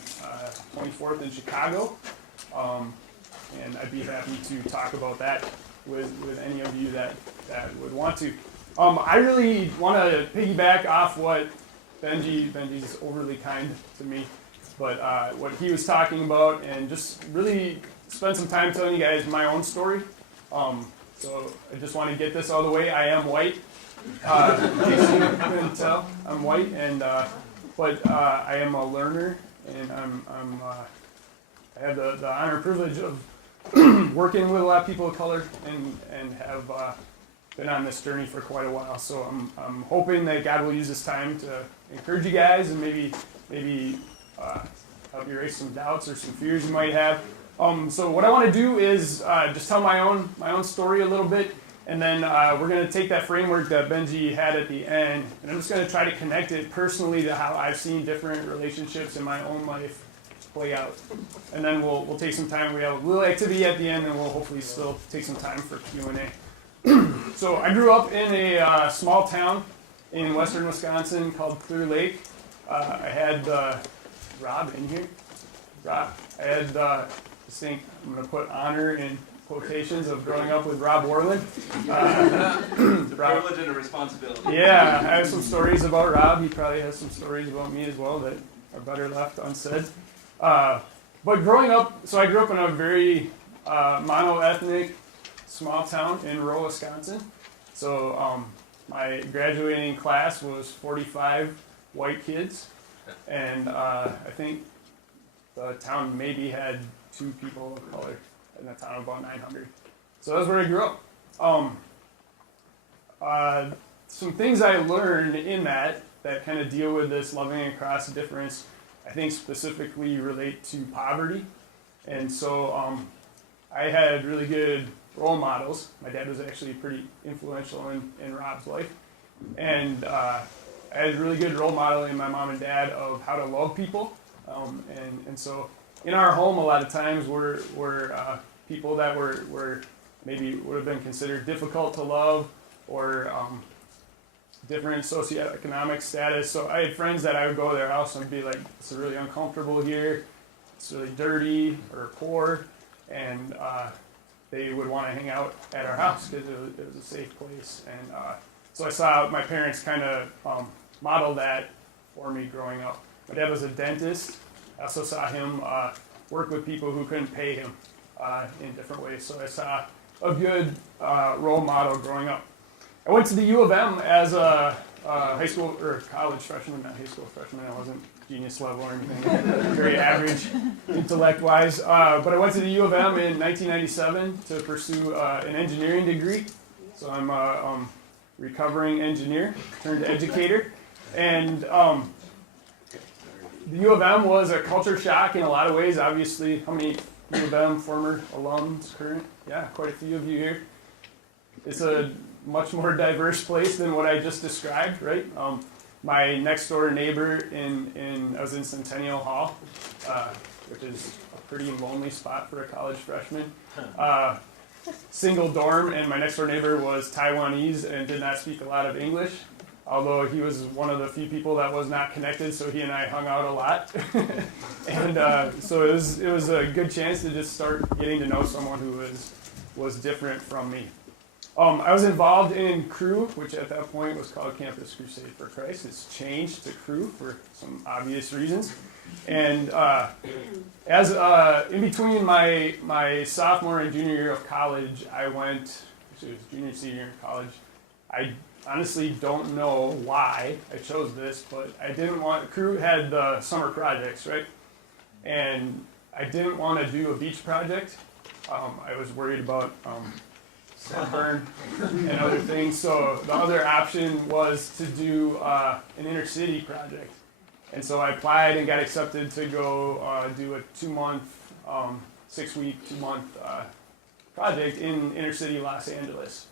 24th in Chicago. And I'd be happy to talk about that with any of you that would want to. I really want to piggyback off what Benji's overly kind to me, but what he was talking about, and just really spend some time telling you guys my own story. So I just want to get this out of the way. I am white. In case you couldn't tell, I'm white, and but I am a learner, and I have the honor and privilege of working with a lot of people of color, and have been on this journey for quite a while. So I'm hoping that God will use this time to encourage you guys, and maybe help you erase some doubts or some fears you might have. So what I want to do is just tell my own story a little bit, and then we're going to take that framework that Benji had at the end, and I'm just going to try to connect it personally to how I've seen different relationships in my own life play out. And then we'll take some time. We have a little activity at the end, and we'll hopefully still take some time for Q&A. So I grew up in a small town in western Wisconsin called Clear Lake. I had Rob in here. Rob. I had I'm going to put honor in quotations of growing up with Rob Worland. It's a privilege and a responsibility. Yeah, I have some stories about Rob. He probably has some stories about me as well that are better left unsaid. But growing up, so I grew up in a very mono-ethnic small town in rural Wisconsin. So my graduating class was 45 white kids, and I think the town maybe had 2 people of color in a town of about 900. So that's where I grew up. Some things I learned in that kind of deal with this loving across difference, I think specifically relate to poverty. And so I had really good role models. My dad was actually pretty influential in Rob's life. And I had a really good role model in my mom and dad of how to love people. And so in our home, a lot of times we're people that were maybe would have been considered difficult to love, or different socioeconomic status. So I had friends that I would go to their house and be like, "It's really uncomfortable here. It's really dirty or poor," and they would want to hang out at our house because it was a safe place. And so I saw my parents kind of model that for me growing up. My dad was a dentist. I also saw him work with people who couldn't pay him in different ways. So I saw a good role model growing up. I went to the U of M as a high school or college freshman, not high school freshman. I wasn't genius level or anything, very average intellect-wise. But I went to the U of M in 1997 to pursue an engineering degree. So I'm a recovering engineer turned educator. And the U of M was a culture shock in a lot of ways. Obviously, how many U of M former alums, current? Yeah, quite a few of you here. It's a much more diverse place than what I just described, right? My next door neighbor I was in Centennial Hall, which is a pretty lonely spot for a college freshman. Single dorm, and my next door neighbor was Taiwanese and did not speak a lot of English, although he was one of the few people that was not connected, so he and I hung out a lot. And so it was a good chance to just start getting to know someone who was different from me. I was involved in Crew, which at that point was called Campus Crusade for Christ. It's changed to Crew for some obvious reasons. And as in between my sophomore and junior year of college, actually it was junior, senior year in college. I honestly don't know why I chose this, but Crew had the summer projects, right? And I didn't want to do a beach project. I was worried about sunburn and other things. So the other option was to do an inner city project. And so I applied and got accepted to go do a 2-month, 6-week, 2-month project in inner city Los Angeles.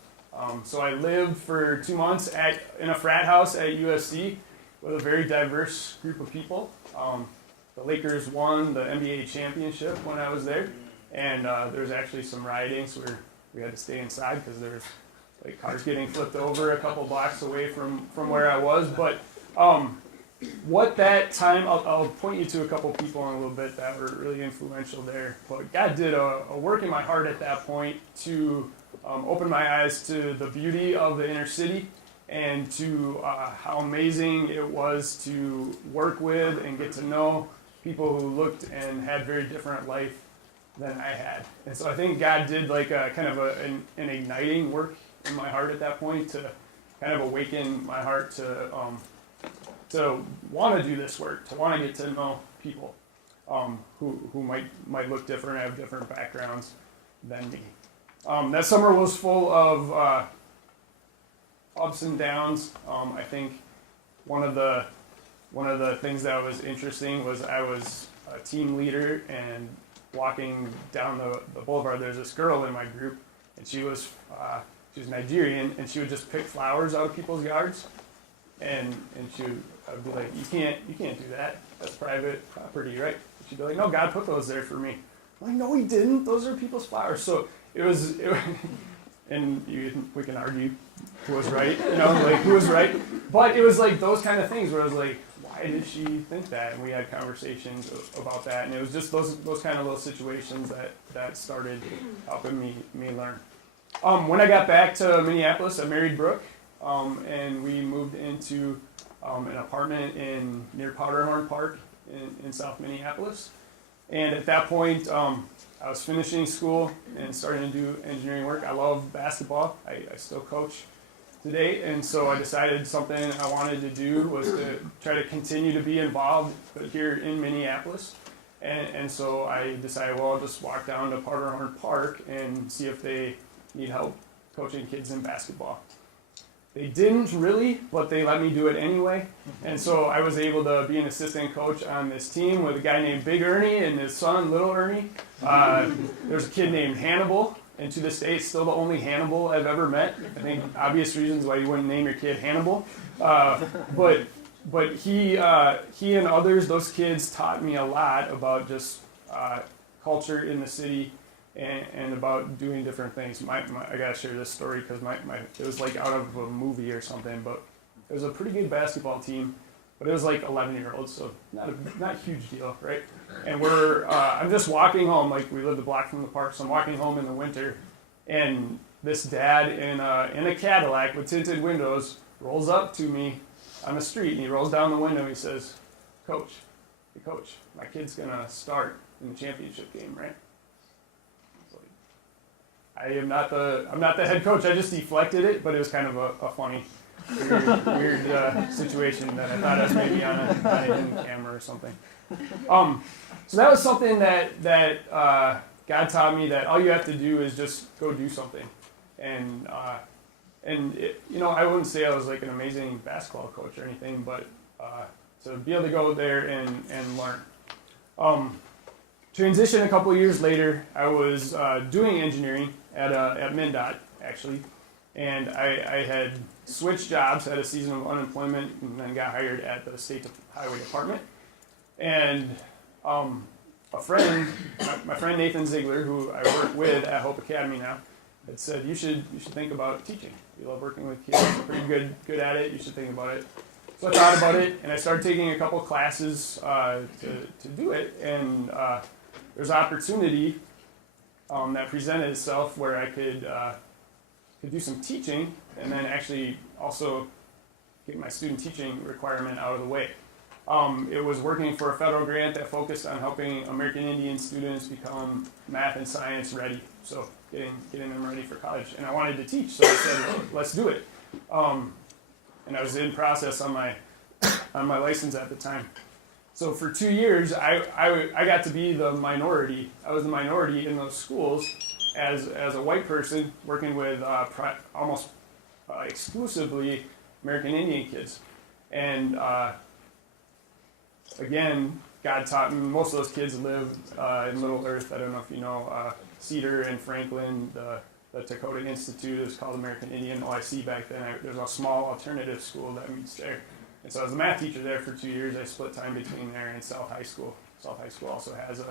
So I lived for 2 months in a frat house at USC with a very diverse group of people. The Lakers won the NBA championship when I was there, and there was actually some rioting, so we had to stay inside because there was like cars getting flipped over a couple blocks away from where I was. But what that time, I'll point you to a couple people in a little bit that were really influential there. But God did a work in my heart at that point to open my eyes to the beauty of the inner city and to how amazing it was to work with and get to know people who looked and had very different life than I had. And so I think God did like a kind of an igniting work in my heart at that point to kind of awaken my heart to want to do this work, to want to get to know people who might look different, have different backgrounds than me. That summer was full of ups and downs. I think one of the things that was interesting was I was a team leader, and walking down the boulevard, there's this girl in my group, and she was Nigerian, and she would just pick flowers out of people's yards, and I would be like, you can't do that. That's private property, right? She'd be like, no, God put those there for me. I'm like, no, He didn't. Those are people's flowers. So it was and we can argue who was right, like who was right. But it was like those kind of things where I was like, why did she think that? And we had conversations about that, and it was just those kind of little situations that started helping me learn. When I got back to Minneapolis, I married Brooke, and we moved into an apartment near Powderhorn Park in South Minneapolis. And at that point, I was finishing school and starting to do engineering work. I love basketball. I still coach today, and so I decided something I wanted to do was to try to continue to be involved, but here in Minneapolis. And so I decided, well, I'll just walk down to Powderhorn Park and see if they need help coaching kids in basketball. They didn't really, but they let me do it anyway. And so I was able to be an assistant coach on this team with a guy named Big Ernie and his son, Little Ernie. There's a kid named Hannibal, and to this day, it's still the only Hannibal I've ever met. I think obvious reasons why you wouldn't name your kid Hannibal. But he and others, those kids taught me a lot about just culture in the city and about doing different things. I gotta share this story because it was like out of a movie or something, but it was a pretty good basketball team, but it was like 11-year-olds, so not a huge deal, right? And I'm just walking home, like we lived a block from the park, so I'm walking home in the winter, and this dad in a Cadillac with tinted windows rolls up to me on the street, and he rolls down the window and he says, hey coach, my kid's gonna start in the championship game, right? I'm not the head coach. I just deflected it, but it was kind of a funny, weird situation that I thought I was maybe on a hidden camera or something. So that was something that God taught me, that all you have to do is just go do something. And it, I wouldn't say I was like an amazing basketball coach or anything, but to be able to go there and learn. Transition a couple years later, I was doing engineering at MnDOT, actually, and I had switched jobs, had a season of unemployment, and then got hired at the State Highway Department. And a friend, my friend Nathan Ziegler, who I work with at Hope Academy now, had said, you should think about teaching. You love working with kids, you're pretty good at it, you should think about it. So I thought about it, and I started taking a couple classes to do it, and there's opportunity that presented itself where I could do some teaching, and then actually also get my student teaching requirement out of the way. It was working for a federal grant that focused on helping American Indian students become math and science ready, so getting them ready for college. And I wanted to teach, so I said, let's do it. And I was in process on my license at the time. So for 2 years, I got to be the minority. I was the minority in those schools as a white person working with almost exclusively American Indian kids. And again, God taught me, most of those kids lived in Little Earth. I don't know if you know Cedar and Franklin, the Dakota Institute is called American Indian OIC back then. There's a small alternative school that meets there. And so I was a math teacher there for 2 years. I split time between there and South High School. South High School also has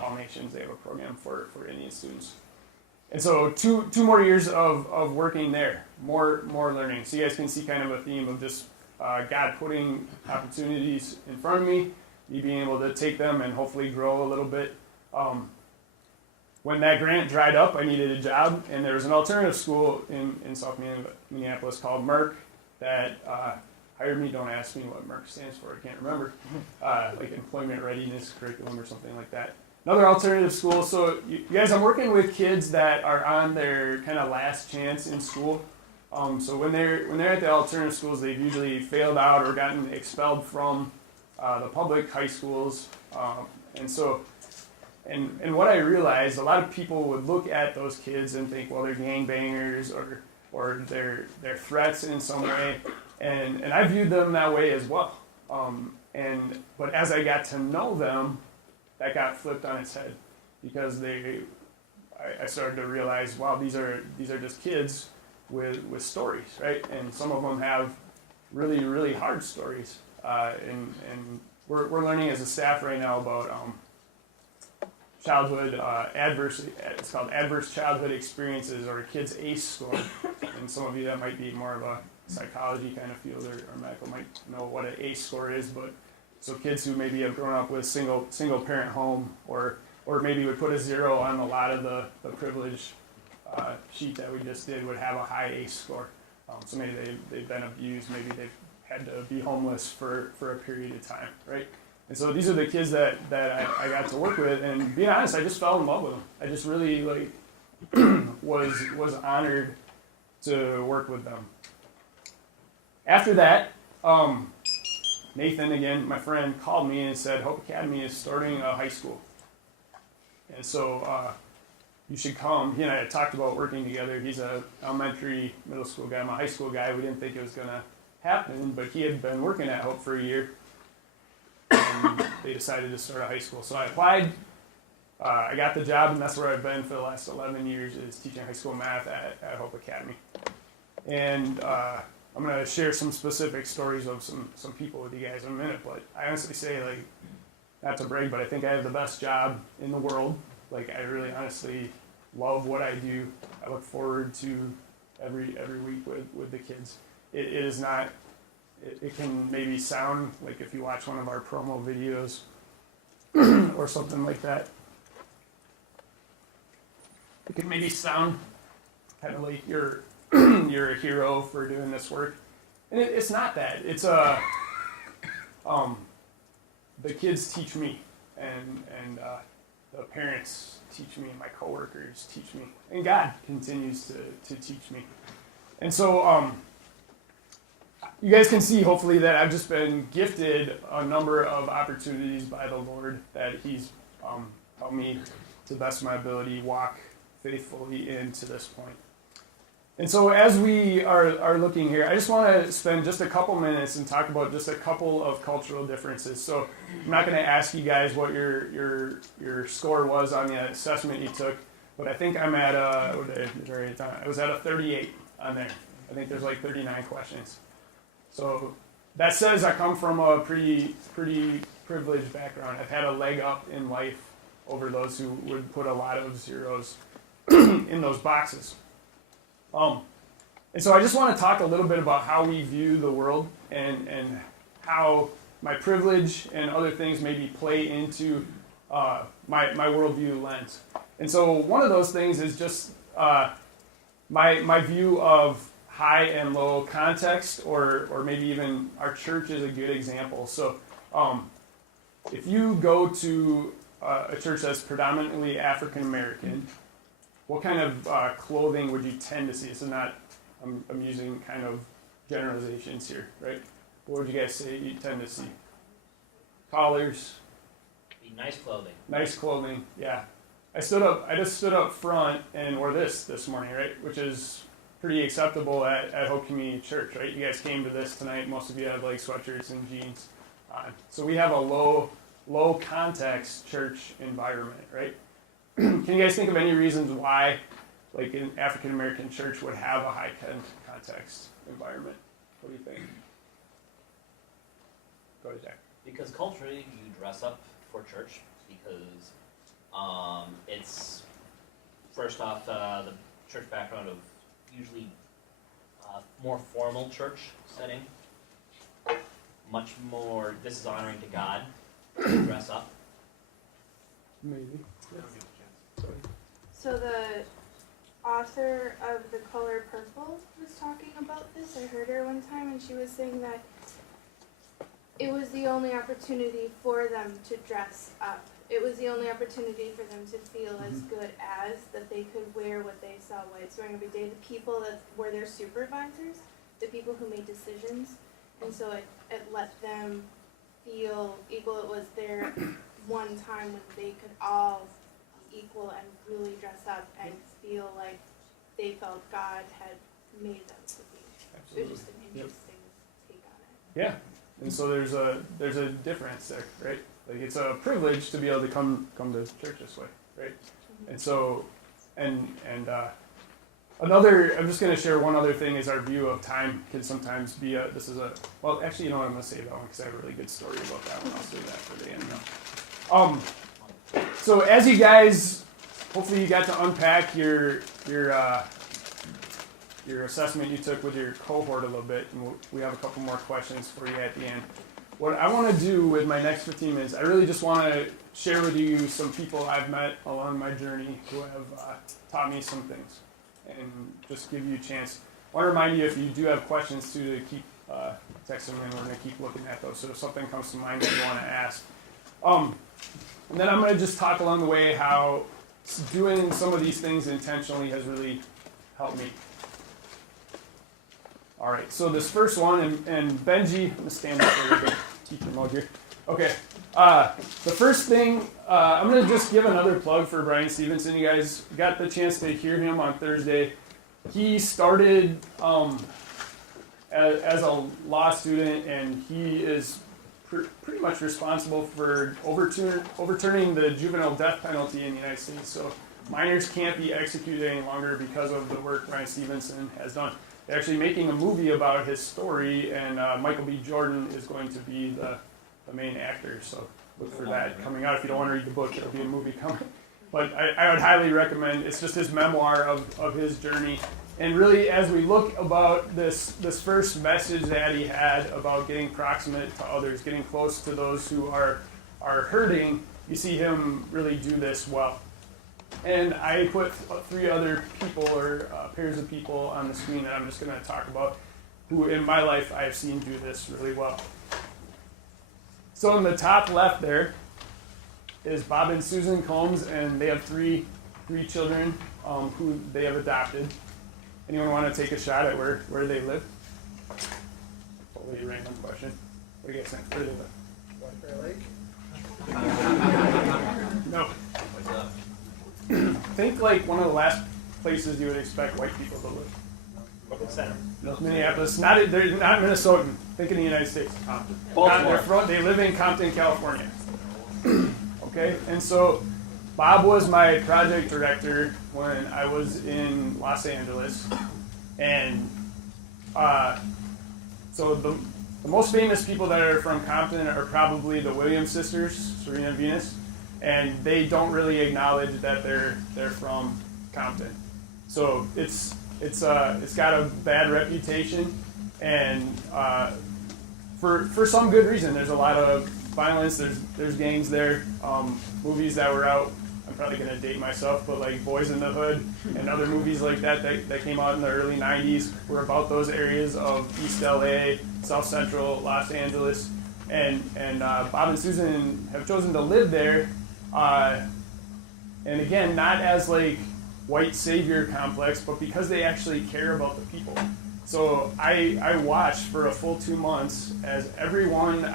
All Nations. They have a program for Indian students. And so two more years of working there, more learning. So you guys can see kind of a theme of just God putting opportunities in front of me being able to take them and hopefully grow a little bit. When that grant dried up, I needed a job, and there was an alternative school in South Minneapolis called Merck that hire me. Don't ask me what MERC stands for. I can't remember. Like employment readiness curriculum or something like that. Another alternative school. So you guys, I'm working with kids that are on their kind of last chance in school. So when they're at the alternative schools, they've usually failed out or gotten expelled from the public high schools. And what I realized, a lot of people would look at those kids and think, well, they're gangbangers or they're threats in some way, and I viewed them that way as well. But as I got to know them, that got flipped on its head, because I started to realize, wow, these are just kids with stories, right? And some of them have really, really hard stories. And we're learning as a staff right now about childhood it's called adverse childhood experiences, or a kid's ACE score. And some of you, that might be more of a psychology kind of field, or medical might know what an ACE score is. But so kids who maybe have grown up with single parent home, or maybe would put a 0 on a lot of the privilege sheet that we just did, would have a high ACE score. So maybe they've been abused, maybe they've had to be homeless for a period of time, right? And so these are the kids that I got to work with, and being honest, I just fell in love with them. I just really was honored to work with them. After that, Nathan, again, my friend, called me and said, Hope Academy is starting a high school. And so you should come. He and I had talked about working together. He's an elementary, middle school guy. I'm a high school guy. We didn't think it was going to happen, but he had been working at Hope for a year. And they decided to start a high school. So I applied. I got the job, and that's where I've been for the last 11 years, is teaching high school math at Hope Academy. And I'm going to share some specific stories of some people with you guys in a minute, but I honestly say, like, not to brag, but I think I have the best job in the world. Like, I really honestly love what I do. I look forward to every week with the kids. It is not, it can maybe sound like, if you watch one of our promo videos or something like that, it can maybe sound kind of like you're a hero for doing this work. And it's not that. It's the kids teach me, and the parents teach me, and my coworkers teach me, and God continues to teach me. And so you guys can see, hopefully, that I've just been gifted a number of opportunities by the Lord that He's helped me, to the best of my ability, walk faithfully into this point. And so as we are looking here, I just want to spend just a couple minutes and talk about just a couple of cultural differences. So I'm not going to ask you guys what your score was on the assessment you took, but I think I'm at I was at a 38 on there. I think there's like 39 questions. So that says I come from a pretty privileged background. I've had a leg up in life over those who would put a lot of zeros in those boxes. And so I just want to talk a little bit about how we view the world, and how my privilege and other things maybe play into my worldview lens. And so one of those things is just my view of high and low context, or maybe even our church is a good example. So if you go to a church that's predominantly African American, what kind of clothing would you tend to see? This is not, I'm using kind of generalizations here, right? What would you guys say you tend to see? Collars? Nice clothing. Nice clothing, yeah. I just stood up front and wore this morning, right? Which is pretty acceptable at Hope Community Church, right? You guys came to this tonight. Most of you have like sweatshirts and jeans on. So we have a low context church environment, right? Can you guys think of any reasons why, like, an African American church would have a high context environment? What do you think? Go ahead, Jack. Because culturally, you dress up for church because it's, first off, the church background of usually more formal church setting, much more, this is honoring to God, to dress up. Maybe. So author of The Color Purple was talking about this. I heard her one time, and she was saying that it was the only opportunity for them to dress up. It was the only opportunity for them to feel as good as that they could wear what they saw whites wearing every day. The people that were their supervisors, the people who made decisions, and so it let them feel equal. It was their one time when they could all be equal and really dress up and feel like they felt God had made them to be. It was just an interesting take on it. Yeah, and so there's a difference there, right? Like it's a privilege to be able to come to church this way, right? And so, and another, I'm just going to share one other thing is our view of time can sometimes be well, actually, you know what, I'm going to save that one because I have a really good story about that one. I'll save that for the end now. So as you guys, hopefully you got to unpack your assessment you took with your cohort a little bit, and we have a couple more questions for you at the end. What I want to do with my next 15 minutes, I really just want to share with you some people I've met along my journey who have taught me some things, and just give you a chance. I want to remind you, if you do have questions too, to keep texting them, and we're going to keep looking at those. So if something comes to mind that you want to ask. And then I'm going to just talk along the way how doing some of these things intentionally has really helped me. All right, so this first one, and Benji, I'm going to stand up a little bit, teacher mode here. Okay, the first thing, I'm going to just give another plug for Brian Stevenson. You guys got the chance to hear him on Thursday. He started as a law student, and he is pretty much responsible for overturning the juvenile death penalty in the United States. So minors can't be executed any longer because of the work Brian Stevenson has done. They're actually making a movie about his story, and Michael B. Jordan is going to be the main actor. So look for that coming out. If you don't want to read the book, there'll be a movie coming. But I would highly recommend. It's just his memoir of his journey. And really, as we look about this first message that he had about getting proximate to others, getting close to those who are hurting, you see him really do this well. And I put 3 other people or pairs of people on the screen that I'm just going to talk about who in my life I've seen do this really well. So in the top left there is Bob and Susan Combs, and they have 3 children who they have adopted. Anyone want to take a shot at where they live? Totally random question. What do you guys think? Where do they live? No. Think like one of the last places you would expect white people to live. Brooklyn Center. Minneapolis. They're not Minnesotan. Think in the United States. Baltimore. They live in Compton, California. Okay, and so Bob was my project director when I was in Los Angeles, and so the most famous people that are from Compton are probably the Williams sisters, Serena and Venus, and they don't really acknowledge that they're from Compton. So it's got a bad reputation, and for some good reason. There's a lot of violence. There's gangs there. Movies that were out. I'm probably going to date myself, but like Boys in the Hood and other movies like that came out in the early 90s were about those areas of East LA, South Central Los Angeles, and Bob and Susan have chosen to live there, and again, not as like white savior complex, but because they actually care about the people. So I watched for a full 2 months as everywhere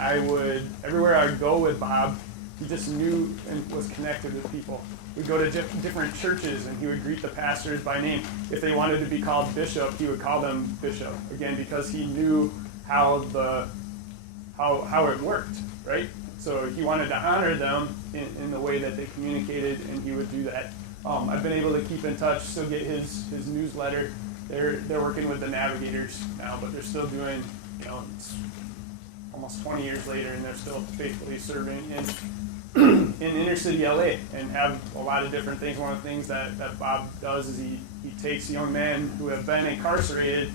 I'd go with Bob, he just knew and was connected with people. We'd go to different churches, and he would greet the pastors by name. If they wanted to be called bishop, he would call them bishop. Again, because he knew how it worked, right? So he wanted to honor them in the way that they communicated, and he would do that. I've been able to keep in touch, still get his newsletter. They're working with the Navigators now, but they're still doing, it's almost 20 years later, and they're still faithfully serving in inner city LA and have a lot of different things. One of the things that Bob does is he takes young men who have been incarcerated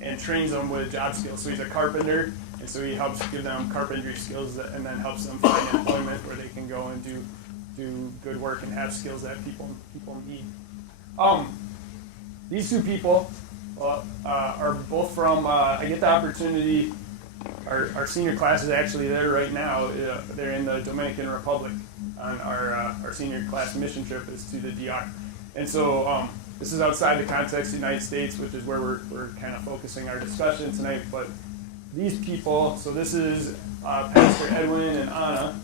and trains them with job skills. So he's a carpenter, and so he helps give them carpentry skills and then helps them find employment where they can go and do good work and have skills that people need. these two people are both from, I get the opportunity, our senior class is actually there right now. They're in the Dominican Republic on our senior class mission trip is to the DR. And so this is outside the context of the United States, which is where we're kind of focusing our discussion tonight. But these people, so this is Pastor Edwin and Anna,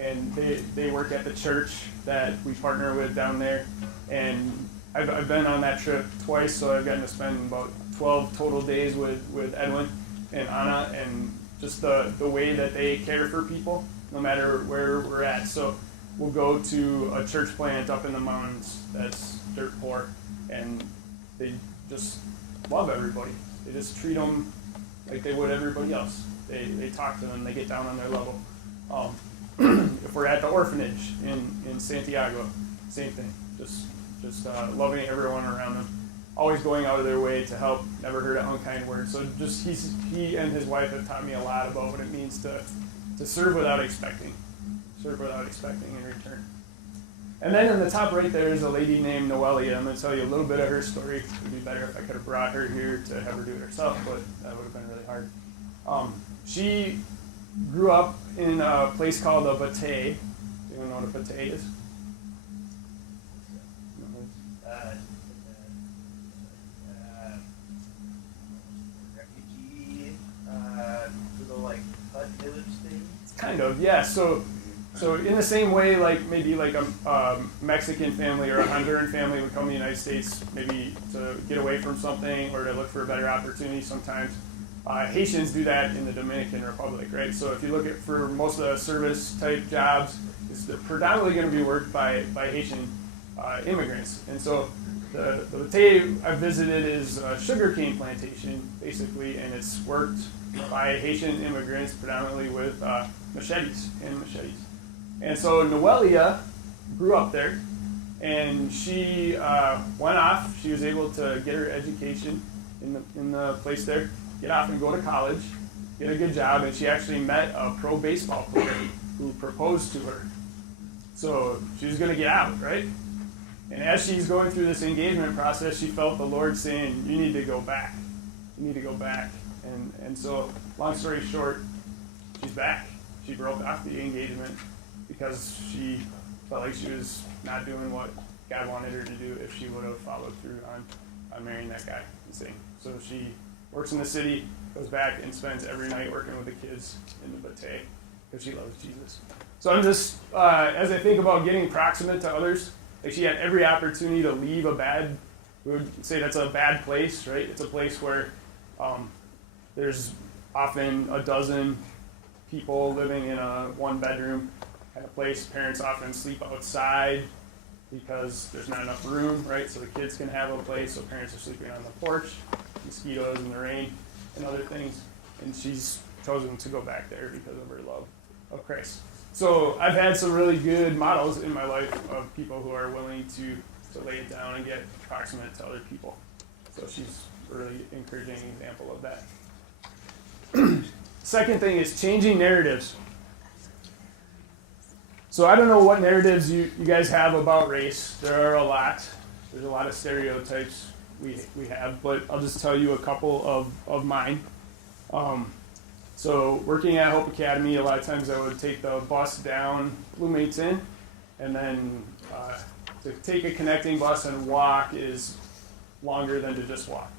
and they work at the church that we partner with down there. And I've been on that trip twice, so I've gotten to spend about 12 total days with Edwin and Anna, and just the way that they care for people, no matter where we're at. So we'll go to a church plant up in the mountains that's dirt poor, and they just love everybody. They just treat them like they would everybody else. They talk to them, they get down on their level. If we're at the orphanage in Santiago, same thing. Just loving everyone around them. Always going out of their way to help, never heard an unkind word. So just he and his wife have taught me a lot about what it means to serve without expecting. Serve without expecting in return. And then in the top right there is a lady named Noelia. I'm going to tell you a little bit of her story. It would be better if I could have brought her here to have her do it herself, but that would have been really hard. She grew up in a place called a batey. You don't know what a batey is? Refugee, little like hut village thing. Kind of, yeah. So in the same way, like maybe like a Mexican family or a Honduran family would come to the United States maybe to get away from something or to look for a better opportunity sometimes. Haitians do that in the Dominican Republic, right? So if you look at for most of the service type jobs, it's predominantly going to be worked by Haitian immigrants. And so the batey I visited is a sugarcane plantation, basically, and it's worked by Haitian immigrants, predominantly with machetes. And so Noelia grew up there, and she went off. She was able to get her education in the place there, get off and go to college, get a good job, and she actually met a pro baseball player who proposed to her. So she was going to get out, right? And as she's going through this engagement process, she felt the Lord saying, you need to go back. You need to go back. And so, long story short, she's back. She broke off the engagement because she felt like she was not doing what God wanted her to do if she would have followed through on marrying that guy and staying. So she works in the city, goes back and spends every night working with the kids in the batey because she loves Jesus. So I'm just, as I think about getting proximate to others, like she had every opportunity to leave we would say that's a bad place, right? It's a place where there's often a dozen people living in a one-bedroom kind of place. Parents often sleep outside because there's not enough room, right? So the kids can have a place, so parents are sleeping on the porch, mosquitoes in the rain, and other things. And she's chosen to go back there because of her love of Christ. So I've had some really good models in my life of people who are willing to lay it down and get proximate to other people. So she's a really encouraging example of that. Second thing is changing narratives. So I don't know what narratives you guys have about race. There are a lot. There's a lot of stereotypes we have, but I'll just tell you a couple of mine. So working at Hope Academy, a lot of times I would take the bus down Bluemates Inn, and then to take a connecting bus and walk is longer than to just walk.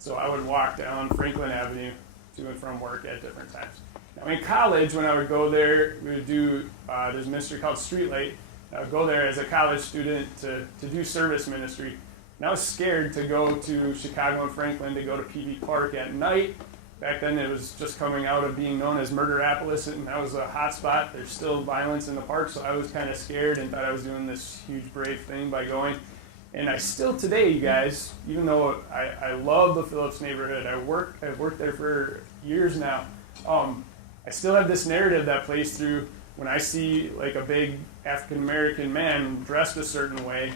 So I would walk down Franklin Avenue to and from work at different times. Now in college, when I would go there, we would do, there's a ministry called Streetlight. I would go there as a college student to do service ministry. And I was scared to go to Chicago and Franklin to go to PV Park at night. Back then it was just coming out of being known as Murderapolis, and that was a hot spot. There's still violence in the park, so I was kind of scared and thought I was doing this huge brave thing by going. And I still today, you guys, even though I love the Phillips neighborhood, I've worked there for years now, I still have this narrative that plays through when I see like a big African-American man dressed a certain way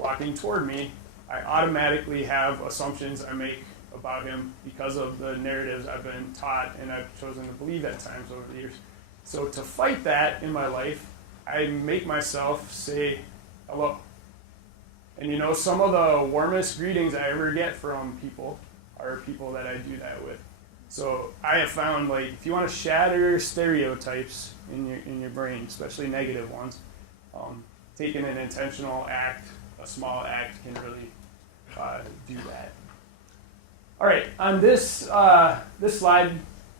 walking toward me. I automatically have assumptions I make about him because of the narratives I've been taught and I've chosen to believe at times over the years. So to fight that in my life, I make myself say hello. And you know, some of the warmest greetings I ever get from people are people that I do that with. So I have found, like, if you want to shatter stereotypes in your brain, especially negative ones, taking an intentional act, a small act, can really do that. All right, on this this slide,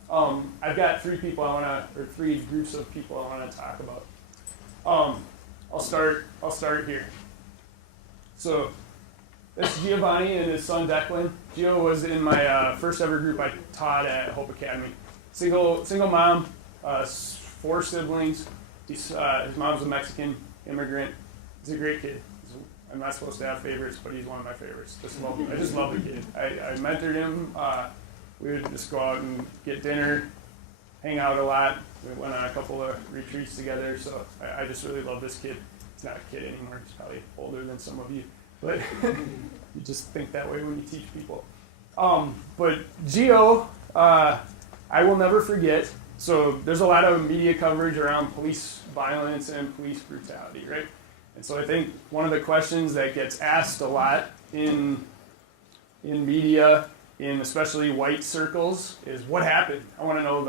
I've got three groups of people I want to talk about. I'll start here. So that's Giovanni and his son Declan. Gio was in my first ever group I taught at Hope Academy. Single mom, 4 siblings. His mom's a Mexican immigrant. He's a great kid. I'm not supposed to have favorites, but he's one of my favorites. I just love the kid. I mentored him. We would just go out and get dinner, hang out a lot. We went on a couple of retreats together, so I just really love this kid. He's not a kid anymore. He's probably older than some of you, but you just think that way when you teach people. But Gio, I will never forget. So there's a lot of media coverage around police violence and police brutality, right? And so I think one of the questions that gets asked a lot in media, in especially white circles, is what happened? I want to know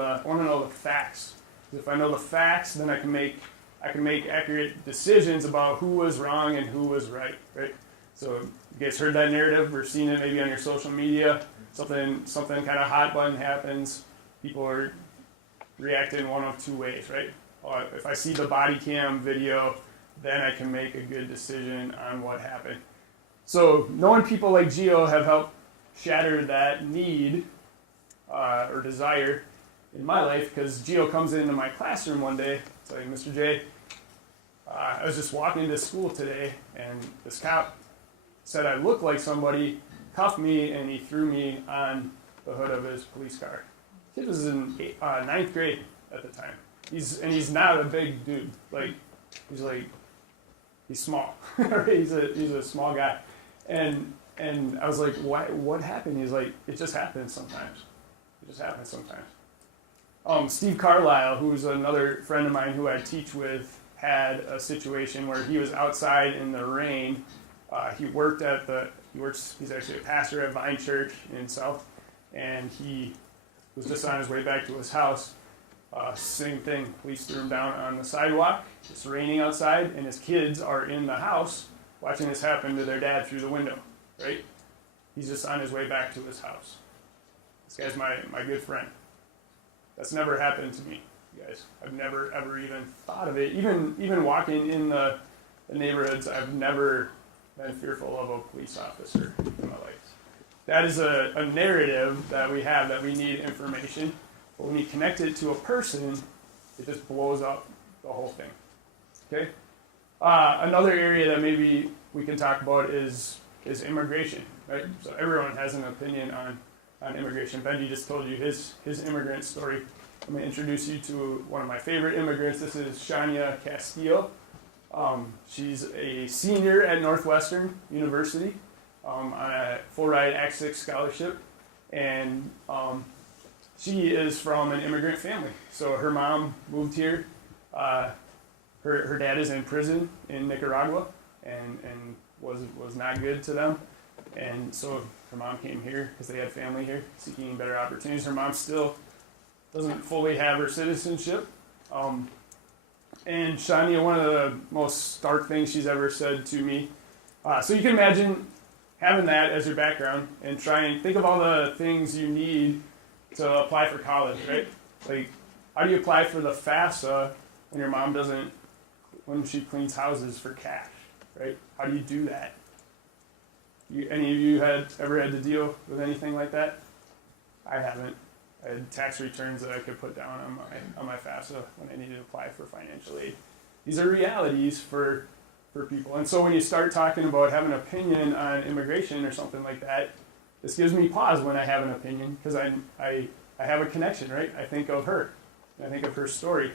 the facts. If I know the facts, then I can make accurate decisions about who was wrong and who was right? So you guys heard that narrative or seen it maybe on your social media. Something kind of hot button happens. People are reacting one of 2 ways, right? If I see the body cam video, then I can make a good decision on what happened. So knowing people like Gio have helped shatter that need or desire in my life, because Gio comes into my classroom one day, it's like, Mr. J, I was just walking to school today, and this cop said I looked like somebody, cuffed me, and he threw me on the hood of his police car. The kid was in 9th grade at the time. He's not a big dude. He's small. he's a small guy. And I was like, what happened? He's like, it just happens sometimes. Steve Carlisle, who's another friend of mine who I teach with, had a situation where he was outside in the rain. He's actually a pastor at Vine Church in South, and he was just on his way back to his house. Same thing, police threw him down on the sidewalk. It's raining outside, and his kids are in the house watching this happen to their dad through the window, right? He's just on his way back to his house. This guy's my good friend. That's never happened to me, you guys. I've never, ever even thought of it. Even walking in the neighborhoods, I've never been fearful of a police officer in my life. That is a narrative that we have, that we need information. But when you connect it to a person, it just blows up the whole thing. Okay? Another area that maybe we can talk about is immigration, right? So everyone has an opinion on immigration. Benji just told you his immigrant story. I'm going to introduce you to one of my favorite immigrants. This is Shania Castillo. She's a senior at Northwestern University on a full-ride Act 6 scholarship. And she is from an immigrant family. So her mom moved here. Her dad is in prison in Nicaragua and was not good to them. And so her mom came here because they had family here seeking better opportunities. Her mom still doesn't fully have her citizenship. And Shania, one of the most stark things she's ever said to me. So you can imagine having that as your background and try and think of all the things you need to apply for college, right? Like, how do you apply for the FAFSA when your mom when she cleans houses for cash, right? How do you do that? Any of you ever had to deal with anything like that? I haven't. I had tax returns that I could put down on my FAFSA when I needed to apply for financial aid. These are realities for people. And so when you start talking about having an opinion on immigration or something like that, this gives me pause when I have an opinion, because I have a connection, right? I think of her. I think of her story.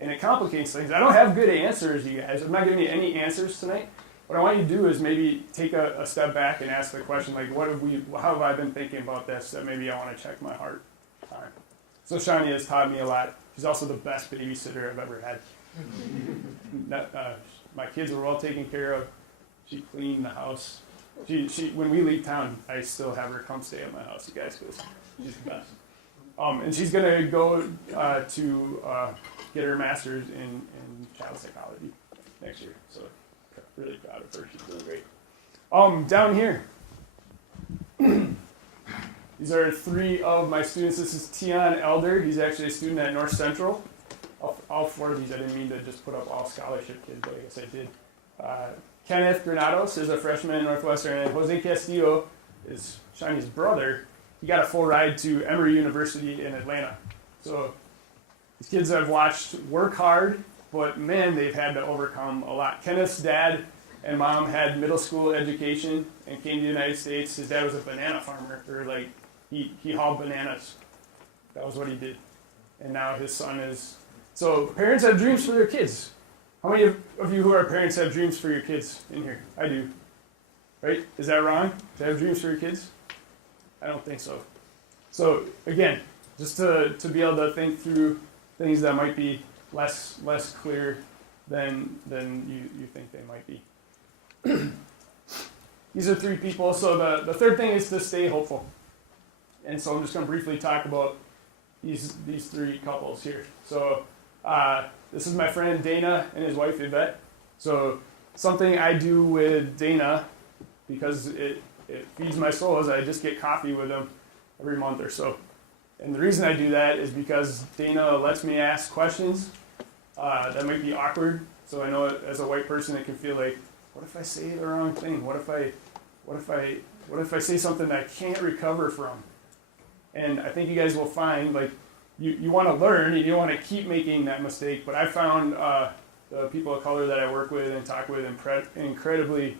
And it complicates things. I don't have good answers, you guys. I'm not giving you any answers tonight. What I want you to do is maybe take a step back and ask the question, like, how have I been thinking about this that maybe I want to check my heart on? So Shania has taught me a lot. She's also the best babysitter I've ever had. My kids were well taken care of. She cleaned the house. She when we leave town, I still have her come stay at my house, you guys, because she's the best. And she's gonna go to get her master's in child psychology next year. So really proud of her. She's doing great. Down here, these are 3 of my students. This is Tion Elder. He's actually a student at North Central. All 4 of these, I didn't mean to just put up all scholarship kids, but I guess I did. Kenneth Granados is a freshman at Northwestern, and Jose Castillo is Shani's brother. He got a full ride to Emory University in Atlanta. So these kids I've watched work hard, but man, they've had to overcome a lot. Kenneth's dad and mom had middle school education and came to the United States. His dad was a banana farmer, or like he hauled bananas. That was what he did. And now his son is. So parents have dreams for their kids. How many of you who are parents have dreams for your kids in here? I do. Right? Is that wrong? To have dreams for your kids? I don't think so. So again, just to be able to think through things that might be less clear than you think they might be. These are 3 people. So the third thing is to stay hopeful. And so I'm just going to briefly talk about these 3 couples here. So this is my friend Dana and his wife Yvette. So something I do with Dana, because it feeds my soul, is I just get coffee with him every month or so. And the reason I do that is because Dana lets me ask questions that might be awkward. So I know as a white person it can feel like, what if I say the wrong thing? What if I say something that I can't recover from? And I think you guys will find, like, you want to learn and you want to keep making that mistake. But I found the people of color that I work with and talk with incredibly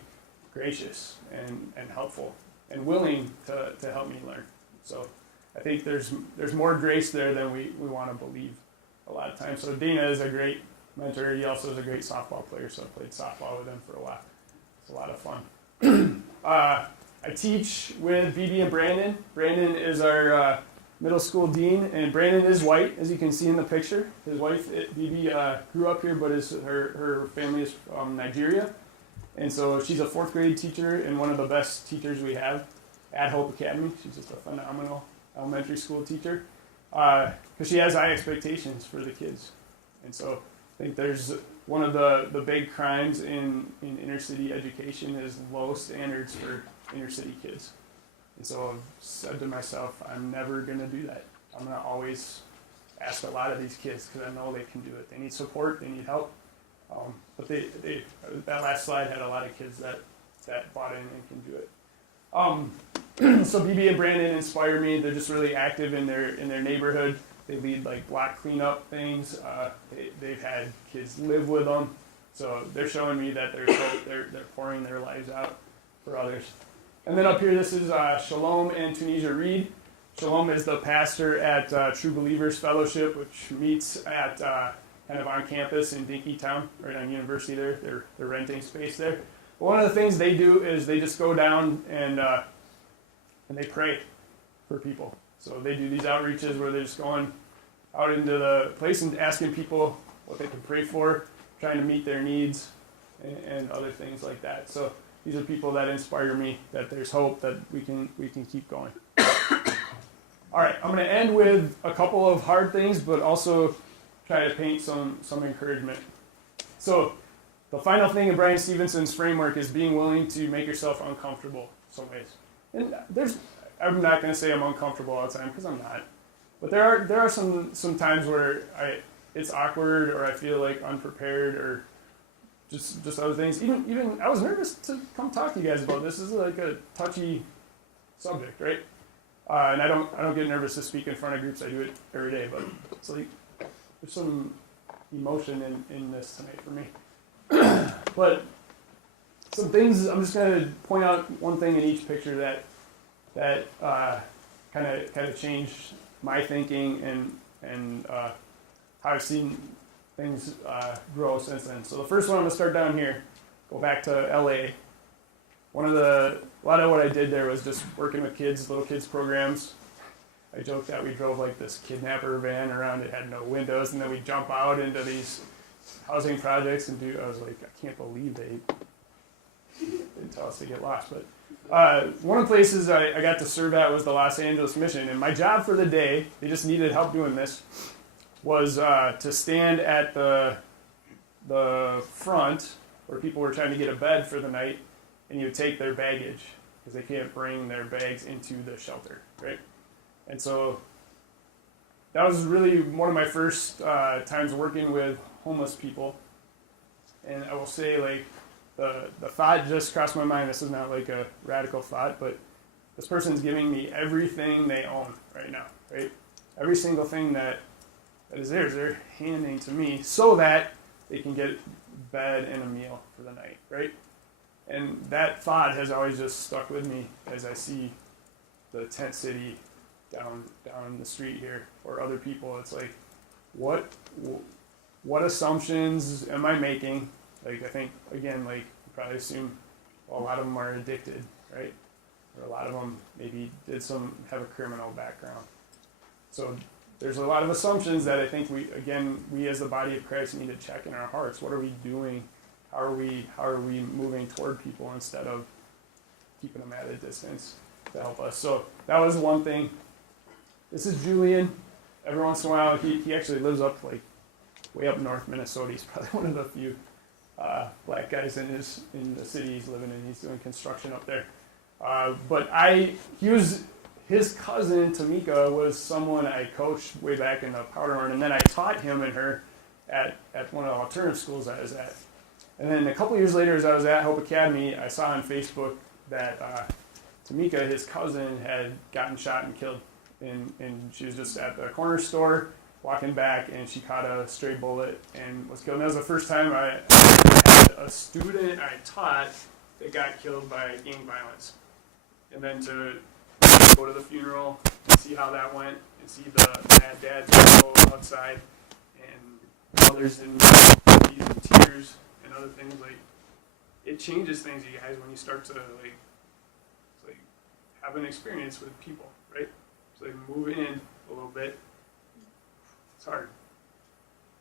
gracious and helpful and willing to help me learn. So I think there's more grace there than we want to believe a lot of times. So Dana is a great mentor. He also is a great softball player, so I played softball with him for a while. It's a lot of fun. I teach with BB and Brandon. Brandon is our middle school dean, and Brandon is white, as you can see in the picture. His wife, BB, grew up here, but her family is from Nigeria. And so she's a 4th grade teacher and one of the best teachers we have at Hope Academy. She's just a phenomenal elementary school teacher because she has high expectations for the kids. And so I think there's one of the big crimes in inner city education is low standards for inner city kids. And so I've said to myself, I'm never going to do that. I'm going to always ask a lot of these kids because I know they can do it. They need support, they need help. But that last slide had a lot of kids that bought in and can do it. So BB and Brandon inspire me. They're just really active in their neighborhood. They lead like block cleanup things. They've had kids live with them. So they're showing me that there's hope. They're pouring their lives out for others. And then up here, this is Shalom and Tunisia Reed. Shalom is the pastor at True Believers Fellowship, which meets at kind of on campus in Dinkytown, right on University there. They're renting space there. But one of the things they do is they just go down and they pray for people. So they do these outreaches where they're just going out into the place and asking people what they can pray for, trying to meet their needs and other things like that. So these are people that inspire me, that there's hope, that we can keep going. All right, I'm going to end with a couple of hard things, but also try to paint some encouragement. So the final thing in Brian Stevenson's framework is being willing to make yourself uncomfortable some ways. And I'm not going to say I'm uncomfortable all the time, because I'm not. But there are some times where it's awkward, or I feel like unprepared, or just other things. Even I was nervous to come talk to you guys about this. This is like a touchy subject, right? And I don't get nervous to speak in front of groups. I do it every day, but it's like there's some emotion in this tonight for me. But some things, I'm just going to point out one thing in each picture that kind of changed my thinking and how I've seen things grow since then. So the first one, I'm going to start down here, go back to LA. A lot of what I did there was just working with kids, little kids programs. I joked that we drove like this kidnapper van around. It had no windows, and then we jump out into these housing projects and I was like, I can't believe didn't tell us to get lost. But one of the places I got to serve at was the Los Angeles Mission, and my job for the day, they just needed help doing this, was to stand at the front where people were trying to get a bed for the night, and you would take their baggage because they can't bring their bags into the shelter, right? And so that was really one of my first times working with homeless people. And I will say, like, the thought just crossed my mind. This is not like a radical thought, but this person's giving me everything they own right now, right? Every single thing that is theirs, they're handing to me so that they can get bed and a meal for the night, right? And that thought has always just stuck with me as I see the tent city down the street here, or other people. It's like, what assumptions am I making? Like, I think, again, like, you probably assume a lot of them are addicted, right? Or a lot of them maybe have a criminal background. So there's a lot of assumptions that I think we as the body of Christ need to check in our hearts. What are we doing? How are we moving toward people instead of keeping them at a distance to help us? So that was one thing. This is Julian. Every once in a while, he actually lives up like way up north Minnesota. He's probably one of the few black guys in the city he's living in. He's doing construction up there. But his cousin Tamika was someone I coached way back in the Powderhorn, and then I taught him and her at one of the alternative schools I was at. And then a couple years later, as I was at Hope Academy, I saw on Facebook that Tamika, his cousin, had gotten shot and killed. And she was just at the corner store, walking back, and she caught a stray bullet and was killed. And that was the first time I had a student I taught that got killed by gang violence. And then to go to the funeral, to see how that went, and see the mad dad go outside, and mothers in tears, and other things, like, it changes things, you guys, when you start to like have an experience with people, right? So move in a little bit. It's hard.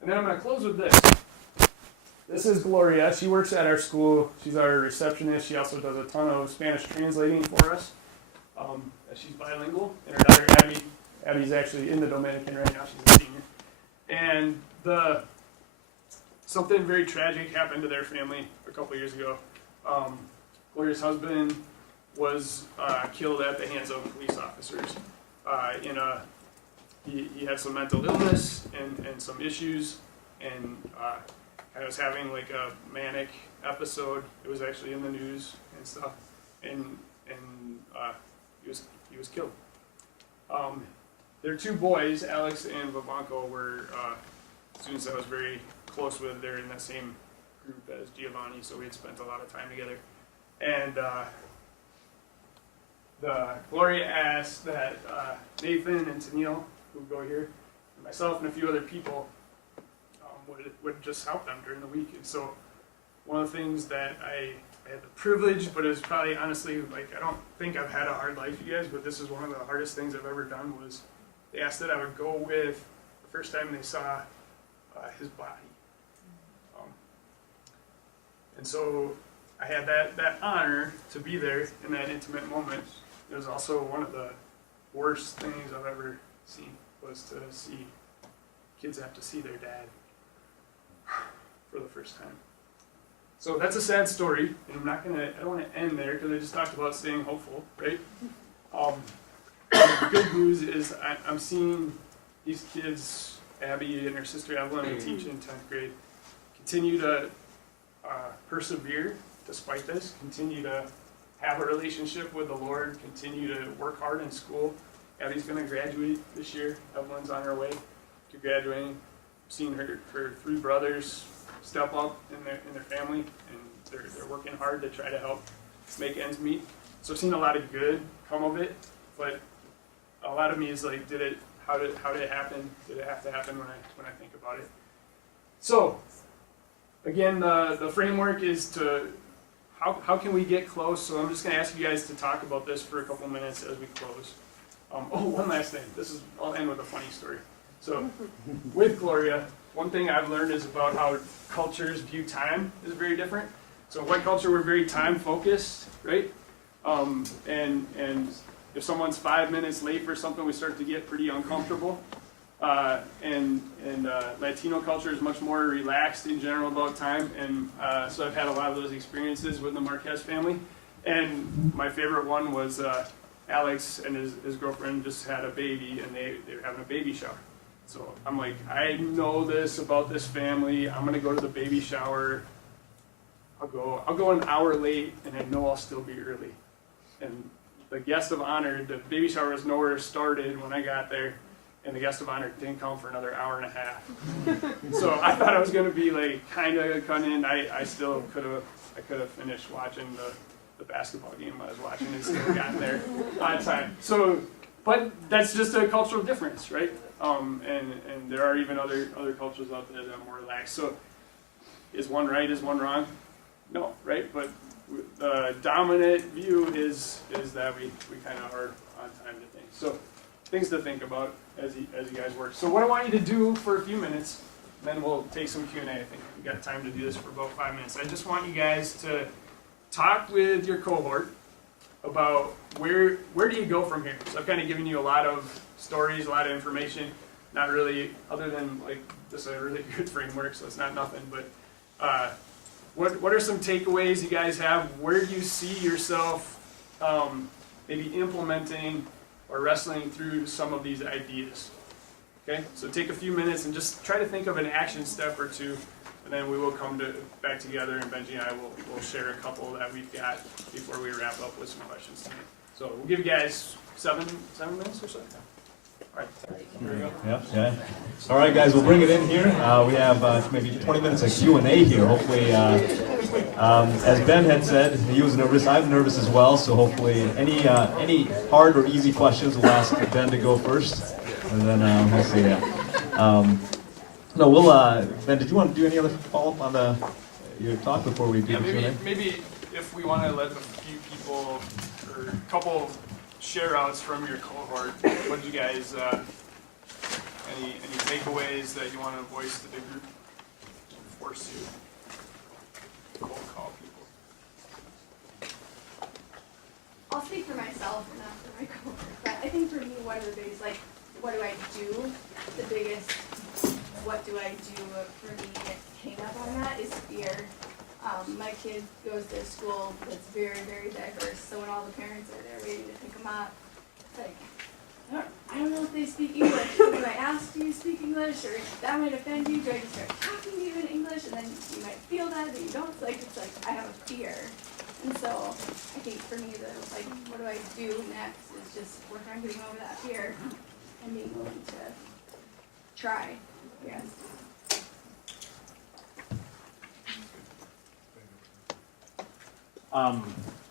And then I'm going to close with this. This is Gloria. She works at our school. She's our receptionist. She also does a ton of Spanish translating for us. She's bilingual. And her daughter Abby's actually in the Dominican right now. She's a senior. And something very tragic happened to their family a couple years ago. Gloria's husband was killed at the hands of police officers. He had some mental illness and some issues, and I was having like a manic episode. It was actually in the news and stuff, and he was killed. Their two boys, Alex and Vabanko, were students I was very close with. They're in that same group as Giovanni, so we had spent a lot of time together. And Gloria asked that Nathan and Tennille, who go here, and myself and a few other people would just help them during the week. And so one of the things that I had the privilege, but it was probably honestly, like, I don't think I've had a hard life, you guys, but this is one of the hardest things I've ever done, was they asked that I would go with the first time they saw his body. And so I had that honor to be there in that intimate moment. It was also one of the worst things I've ever seen, was to see kids have to see their dad for the first time. So that's a sad story, and I don't want to end there because I just talked about staying hopeful, right? The good news is I'm seeing these kids, Abby and her sister Evelyn, who teach in 10th grade, continue to persevere despite this, continue to have a relationship with the Lord, continue to work hard in school. Abby's going to graduate this year. Evelyn's on her way to graduating. I've seen her three brothers step up in their family, and they're working hard to try to help make ends meet. So I've seen a lot of good come of it, but a lot of me is like, how did it happen? Did it have to happen when I think about it? So again, the framework is to how can we get close? So I'm just going to ask you guys to talk about this for a couple minutes as we close. One last thing. I'll end with a funny story. So with Gloria, one thing I've learned is about how cultures view time is very different. So white culture, we're very time focused, right? And if someone's 5 minutes late for something, we start to get pretty uncomfortable. And Latino culture is much more relaxed in general about time, and so I've had a lot of those experiences with the Marquez family. And my favorite one was Alex and his girlfriend just had a baby, and they were having a baby shower. So I'm like, I know this about this family. I'm gonna go to the baby shower. I'll go an hour late, and I know I'll still be early. And the guest of honor, the baby shower was nowhere started when I got there, and the guest of honor didn't come for another hour and a half. So I thought I was gonna be like kind of cutting in. I still could have finished watching the basketball game I was watching and still gotten there on time. So, but that's just a cultural difference, right? And there are even other cultures out there that are more relaxed. So, is one right? Is one wrong? No, right? But the dominant view is that we kind of are on time to things. So, things to think about as you guys work. So, what I want you to do for a few minutes, then we'll take some Q&A. I think we've got time to do this for about 5 minutes. I just want you guys to talk with your cohort about where do you go from here. So I've kind of given you a lot of stories, a lot of information, not really, other than like this is a really good framework, so it's not nothing, but what are some takeaways you guys have? Where do you see yourself maybe implementing or wrestling through some of these ideas? Okay, so take a few minutes and just try to think of an action step or two, and then we will come back together, and Benji and I will share a couple that we've got before we wrap up with some questions tonight. So we'll give you guys seven minutes or so. All right. There you go. Yep. Yeah. All right, guys, we'll bring it in here. We have maybe 20 minutes of Q&A here. Hopefully, as Ben had said, he was nervous. I'm nervous as well. So hopefully, any hard or easy questions, we'll ask Ben to go first, and then we'll see. No, we'll. Ben, did you want to do any other follow-up on your talk before we do the Q&A? Maybe if we want to let a few people or a couple share-outs from your cohort, what did you guys? Any takeaways that you want to voice to the group? Force you cold call people. I'll speak for myself and not for my coworkers, but I think for me, one of the biggest, like, what do I do? The biggest, what do I do for me came up on that is fear. My kid goes to a school that's very, very diverse, so when all the parents are there waiting to pick them up, it's like, I don't know if they speak English. Do I ask, do you speak English? Or that might offend you. Do I just start talking to you in English? And then you might feel that, but you don't. It's like I have a fear. And so I think for me, what do I do next is just work on getting over that fear and being willing to try. Yes.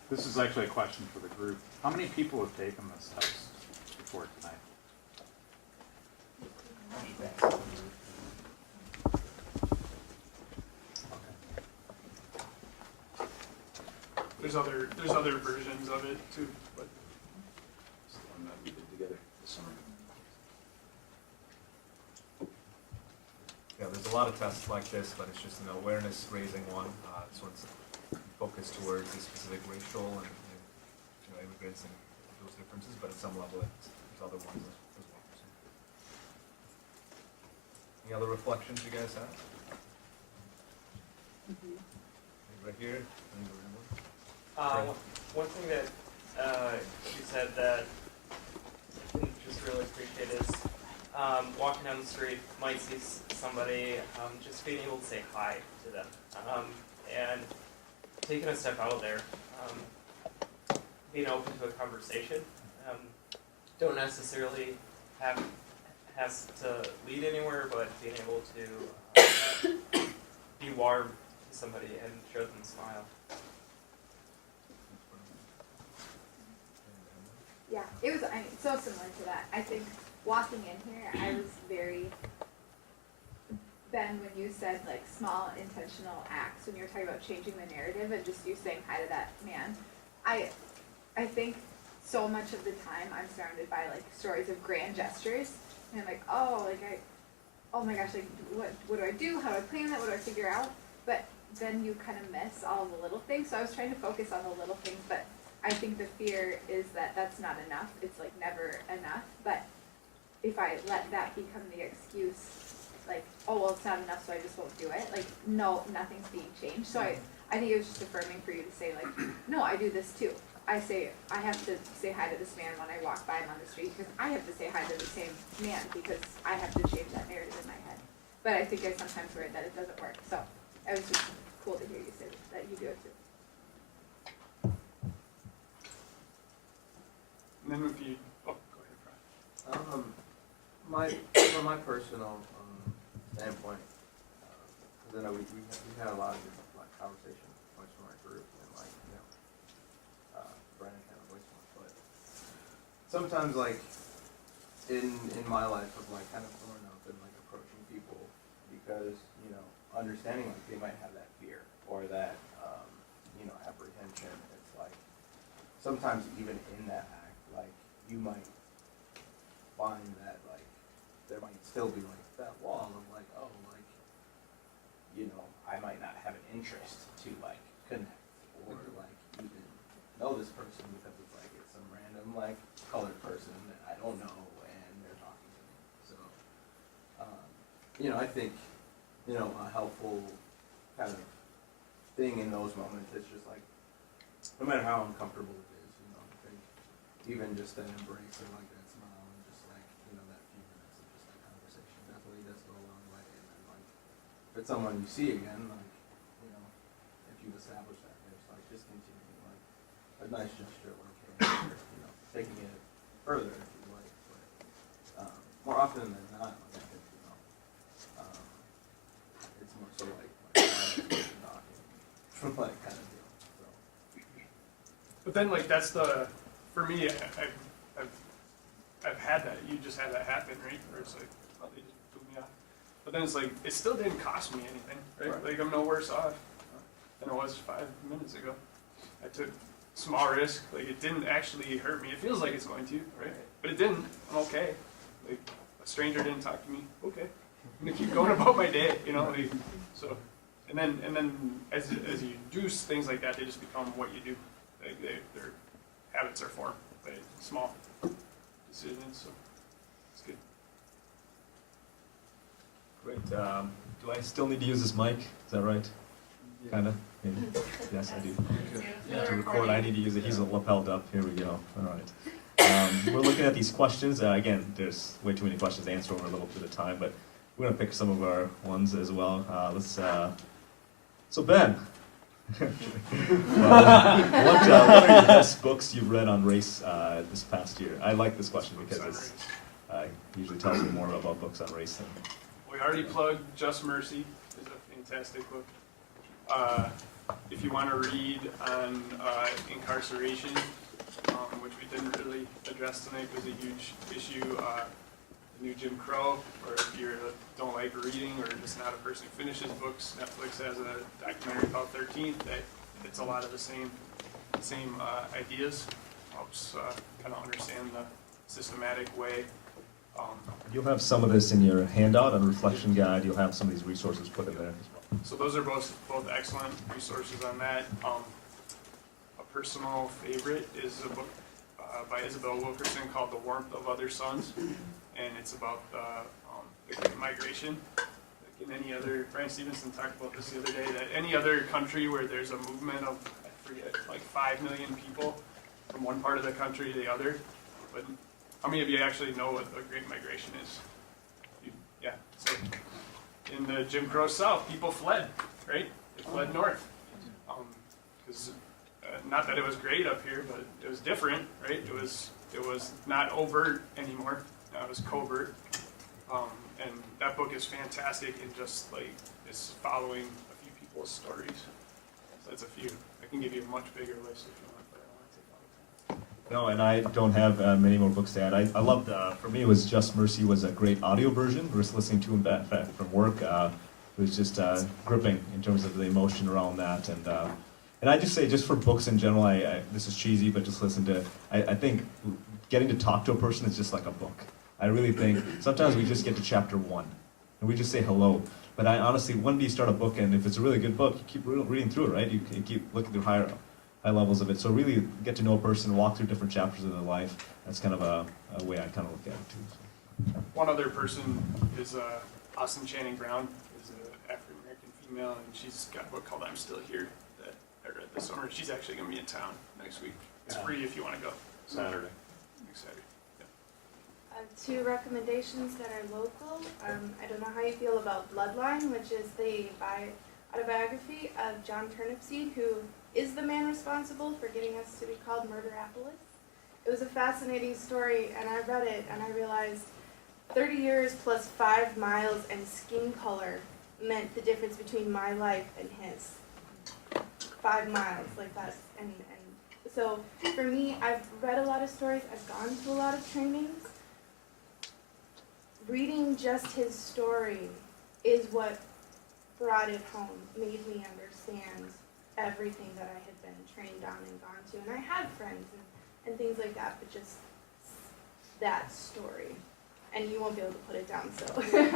This is actually a question for the group. How many people have taken this test before tonight? There's other versions of it too. But It's the one that we did together this summer. Yeah, there's a lot of tests like this, but it's just an awareness-raising one. This one's focused towards the specific racial and immigrants and those differences, but at some level, there's other ones as well. So. Any other reflections you guys have? Right here. One thing that you said that I think just really appreciate is walking down the street, might see somebody, just being able to say hi to them, and taking a step out there, being open to a conversation. Don't necessarily has to lead anywhere, but being able to be warm to somebody and show them a smile. Yeah, it was so similar to that. I think walking in here, I was very, Ben, when you said like small intentional acts, when you were talking about changing the narrative and just you saying hi to that man, I think so much of the time I'm surrounded by like stories of grand gestures, and I'm like, oh my gosh, like what do I do? How do I plan that? What do I figure out? But then you kind of miss all the little things. So I was trying to focus on the little things, but I think the fear is that that's not enough. It's like never enough. But if I let that become the excuse, like, oh, well, it's not enough, so I just won't do it. Like, no, nothing's being changed. So I think it was just affirming for you to say, like, no, I do this too. I have to say hi to this man when I walk by him on the street because I have to say hi to the same man because I have to change that narrative in my head. But I think I sometimes worry that it doesn't work. So it was just cool to hear you say that you do it too. And then if you, oh, go ahead, Brian. From my personal standpoint, because I know we had a lot of different conversations amongst my group, and Brandon kind of voiced one, but sometimes in my life of kind of throwing up and approaching people because understanding they might have that fear or that apprehension. It's sometimes even in that act, you might find that there might still be that wall of I might not have an interest to connect or even know this person because it's some random colored person that I don't know and they're talking to me. So I think a helpful kind of thing in those moments is just no matter how uncomfortable it is, I think even just that embrace or that smile and just that few minutes of just conversation definitely does go a long way. And then if it's someone you see again, if you establish that, there's just continuing a nice gesture taking it further if you like. But more often than not, I think it's more so knocking kind of deal. So. But then that's for me, I've had that. You just had that happen, right? Where it's oh, they just blew me off. But then it's it still didn't cost me anything, right? I'm no worse off than I was 5 minutes ago. I took small risk. It didn't actually hurt me. It feels like it's going to, right? But it didn't. I'm okay. A stranger didn't talk to me. Okay. I'm gonna keep going about my day, so. And then as you do things like that, they just become what you do. Their habits are formed by small decisions. So it's good. Great. Do I still need to use this mic? Is that right? Kind of? Maybe. Yes, I do. To record, I need to use it. He's lapelled up. Here we go. All right. We're looking at these questions. Again, there's way too many questions to answer over a little bit of time, but we're going to pick some of our ones as well. So Ben, what are your best books you've read on race this past year? I like this question because it usually tells me more about books on race than... We already plugged Just Mercy. It's a fantastic book. If you want to read on incarceration, which we didn't really address tonight, was a huge issue. The new Jim Crow, or if you don't like reading or just not a person who finishes books, Netflix has a documentary called 13th that hits a lot of the same ideas. Helps kind of understand the systematic way. You'll have some of this in your handout on Reflection Guide. You'll have some of these resources put in there as well. So those are both excellent resources on that. A personal favorite is a book by Isabel Wilkerson called The Warmth of Other Suns, and it's about the Great Migration. Like in any other, Brian Stevenson talked about this the other day, that any other country where there's a movement of, I forget, 5 million people from one part of the country to the other, but how many of you actually know what the Great Migration is? Yeah, so in the Jim Crow South, people fled, right? They fled north. Because not that it was great up here, but it was different, right? It was not overt anymore. It was covert. And that book is fantastic and just it's following a few people's stories. So that's a few. I can give you a much bigger list if you want, but I don't want to take all the time. No, and I don't have many more books to add. I loved, for me, it was Just Mercy was a great audio version. We were listening to him from work. It was just gripping in terms of the emotion around that. And I just say, just for books in general, this is cheesy, but just listen to, I think getting to talk to a person is just like a book. I really think sometimes we just get to chapter 1 and we just say hello. But I honestly, when do you start a book, and if it's a really good book, you keep reading through it, right? You keep looking through high levels of it. So really get to know a person, walk through different chapters of their life. That's kind of a way I kind of look at it too. So. One other person is Austin Channing Brown, is an African American female, and she's got a book called I'm Still Here that I read this summer. She's actually going to be in town next week. It's free if you want to go. Saturday. Next Saturday. I have two recommendations that are local. I don't know how you feel about Bloodline, which is the autobiography of John Turnipseed, who is the man responsible for getting us to be called Murderapolis. It was a fascinating story, and I read it, and I realized 30 years plus 5 miles and skin color meant the difference between my life and his. 5 miles, like that. And so for me, I've read a lot of stories, I've gone to a lot of trainings. Reading just his story is what brought it home, made me understand everything that I had been trained on and gone to. And I had friends and things like that, but just that story. And you won't be able to put it down, so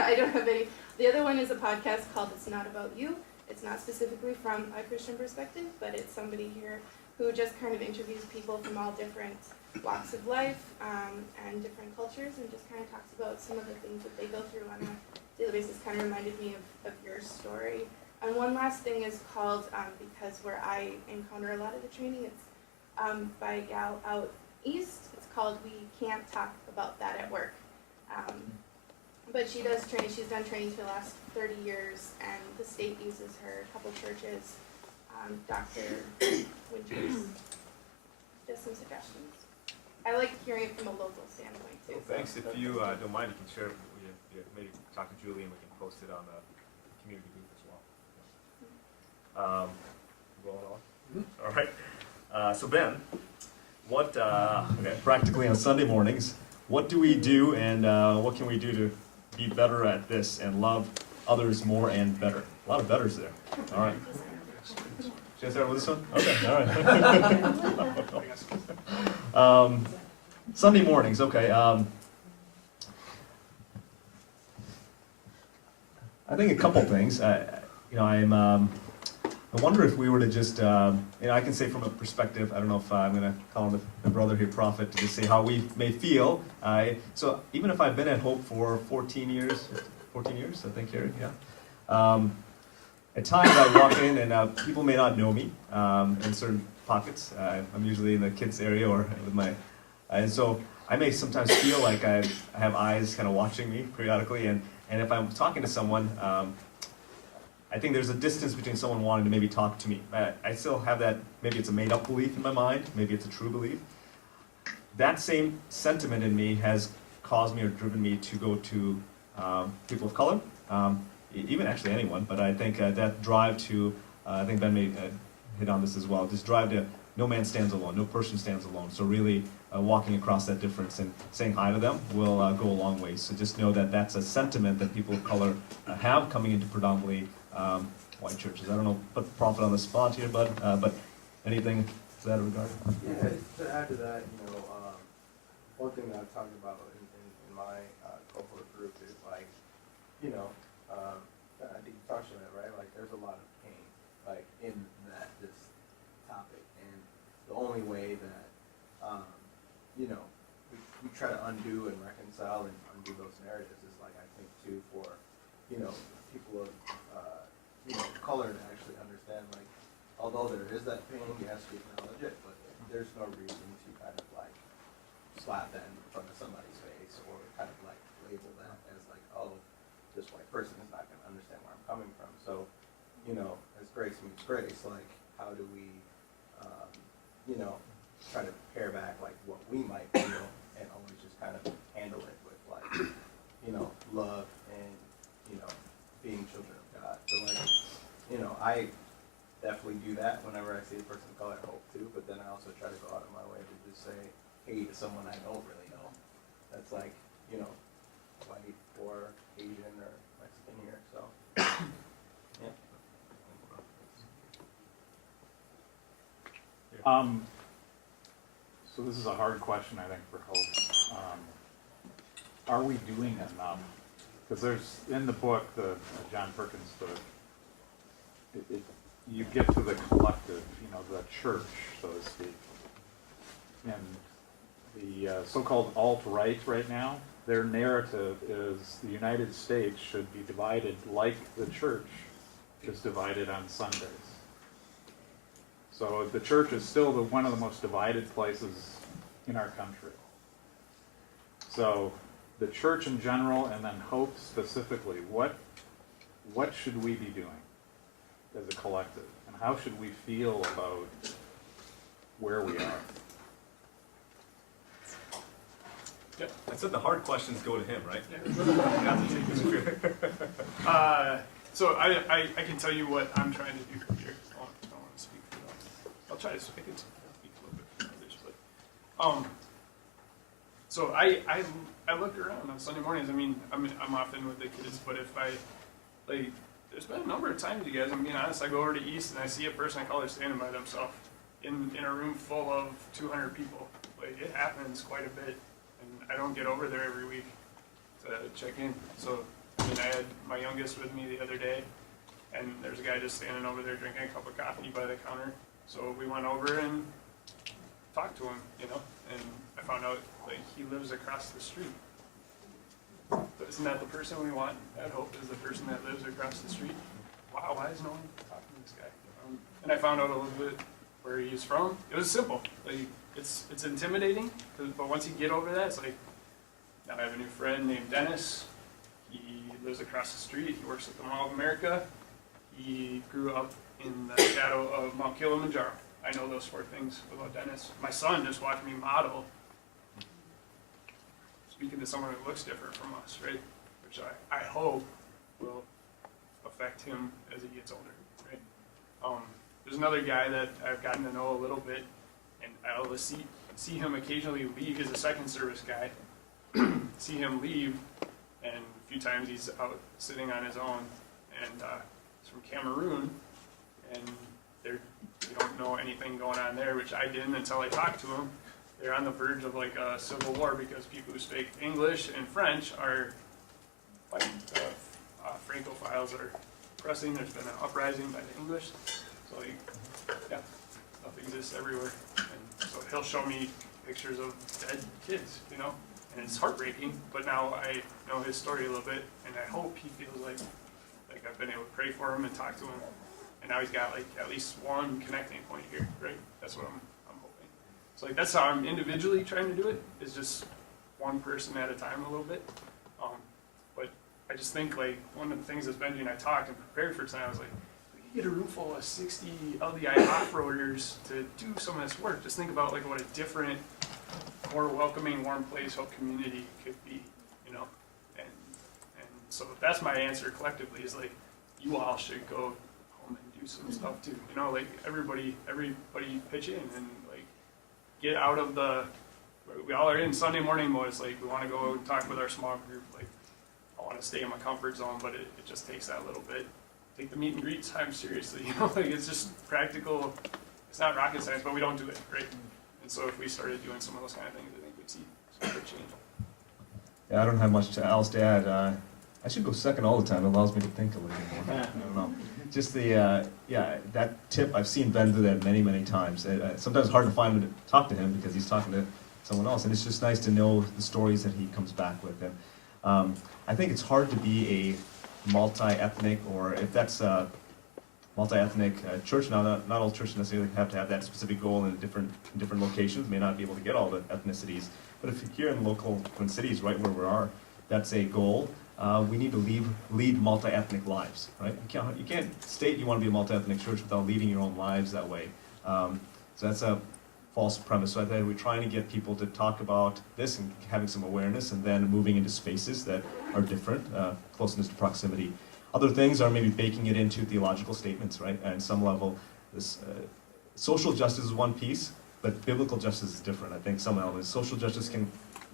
I don't have any. The other one is a podcast called It's Not About You. It's not specifically from a Christian perspective, but it's somebody here who just kind of interviews people from all different walks of life and different cultures, and just kind of talks about some of the things that they go through on a daily basis. Kind of reminded me of your story. And one last thing is called, because where I encounter a lot of the training, it's by a gal out east. It's called We Can't Talk About That at Work. But she does train, she's done trainings for the last 30 years, and the state uses her, a couple churches, Dr. Winters. Just some suggestions. I like hearing it from a local standpoint too. Well, thanks. If you don't mind, you can share it. Maybe talk to Julie and we can post it on the community group as well. Rolling on? All right. So Ben, what, practically on Sunday mornings, what do we do and what can we do to be better at this and love others more and better? A lot of betters there. All right. Should I start with this one? Okay, all right. Sunday mornings, okay. I think a couple things. I wonder if we were to just, I can say from a perspective, I don't know if I'm going to call him my brother here, Prophet, to just say how we may feel. So even if I've been at Hope for 14 years, I think, Carrie, yeah. At times I walk in and people may not know me in certain pockets. I'm usually in the kids area or with my, and so I may sometimes feel like I have eyes kind of watching me periodically, and if I'm talking to someone, I think there's a distance between someone wanting to maybe talk to me. I still have that, maybe it's a made up belief in my mind, maybe it's a true belief. That same sentiment in me has caused me or driven me to go to people of color, even actually anyone, but I think that drive to, I think Ben may hit on this as well, this drive to no man stands alone, no person stands alone. So really walking across that difference and saying hi to them will go a long way. So just know that that's a sentiment that people of color have coming into predominantly white churches. I don't know, put Prophet on the spot here, bud, but anything to that regard? Yeah, to add to that, one thing that I've talked about in my cohort group is like, I think you touched on it, right? Like, there's a lot of pain, like, in this topic, and the only way that, we try to undo and reconcile and undo those narratives is like, I think too, for, people of, color to actually understand, like, although there is that pain, yes, we acknowledge it, but there's no reason to kind of like slap that in front of somebody's face or kind of like label that as like, oh, this white person is not going to understand where I'm coming from. So, as grace meets grace, like, how do we, try to pare back like what we might feel and always just kind of handle it with like, love and, being children of God. So like, I definitely do that whenever I see a person of color at Hope too, but then I also try to go out of my way to just say hey to someone I don't really know. That's like, white or Asian or Mexican here, so, yeah. So this is a hard question, I think, for Hope. Are we doing enough because there's, in the book, the John Perkins book, you get to the collective, you know, the church, so to speak. And the so-called alt-right right now, their narrative is the United States should be divided like the church is divided on Sundays. So the church is still one of the most divided places in our country. So the church in general, and then Hope specifically, what should we be doing as a collective? And how should we feel about where we are? Yeah, I said the hard questions go to him, right? So I can tell you what I'm trying to do here. I don't want to speak for them. I'll try to speak a little bit for others, but so I look around on Sunday mornings. I mean, I'm often with the kids, but if there's been a number of times, you guys, I'm being honest, I go over to East and I see a person of color standing by themselves in a room full of 200 people. Like, it happens quite a bit, and I don't get over there every week to check in. So, I mean, I had my youngest with me the other day, and there's a guy just standing over there drinking a cup of coffee by the counter. So we went over and talked to him, you know, and I found out, like, he lives across the street. But isn't that the person we want at Hope, is the person that lives across the street? Wow, why is no one talking to this guy? And I found out a little bit where he's from. It was simple. Like, it's intimidating, but once you get over that, it's like, now I have a new friend named Dennis. He lives across the street. He works at the Mall of America. He grew up in the shadow of Mount Kilimanjaro. I know those 4 things about Dennis. My son just watched me model, speaking to someone who looks different from us, right? Which I hope will affect him as he gets older, right? There's another guy that I've gotten to know a little bit, and I'll see him occasionally leave. He's a second service guy. See him leave, and a few times he's out sitting on his own, and he's from Cameroon, and we don't know anything going on there, which I didn't until I talked to him. They're on the verge of like a civil war because people who speak English and French are fighting. Francophiles are pressing. There's been an uprising by the English. So, like, yeah, stuff exists everywhere. And so he'll show me pictures of dead kids, you know, and it's heartbreaking. But now I know his story a little bit, and I hope he feels like I've been able to pray for him and talk to him. And now he's got like at least one connecting point here, right? That's what I'm hoping. So like that's how I'm individually trying to do it, is just one person at a time a little bit. But I just think like one of the things that Benji and I talked and prepared for tonight, I was like, we could get a room full of 60 LDI off-roaders to do some of this work. Just think about like what a different, more welcoming, warm place Hope community could be, you know? And so that's my answer collectively, is like, you all should go home and do some stuff too. You know, like everybody pitch in and like get out of we all are in Sunday morning mode. It's like we want to go and talk with our small group. Like I want to stay in my comfort zone, but it just takes that little bit. Take the meet and greet time seriously. You know, like it's just practical. It's not rocket science, but we don't do it, right? And so if we started doing some of those kind of things, I think we'd see some good change. Yeah, I don't have much else to add. I should go second all the time. It allows me to think a little bit more. I don't know. Just that tip, I've seen Ben do that many, many times. Sometimes it's hard to find him to talk to him because he's talking to someone else, and it's just nice to know the stories that he comes back with. And I think it's hard to be a multi-ethnic, or if that's a multi-ethnic church. Now, not all churches necessarily have to have that specific goal in different locations. May not be able to get all the ethnicities, but if you're here in local Twin Cities, right where we are, that's a goal. We need to lead multi-ethnic lives, right? You can't state you want to be a multi-ethnic church without leading your own lives that way. So that's a false premise. So I think we're trying to get people to talk about this and having some awareness, and then moving into spaces that are different, closeness to proximity. Other things are maybe baking it into theological statements, right? At some level, this social justice is one piece, but biblical justice is different. I think some elements. Social justice can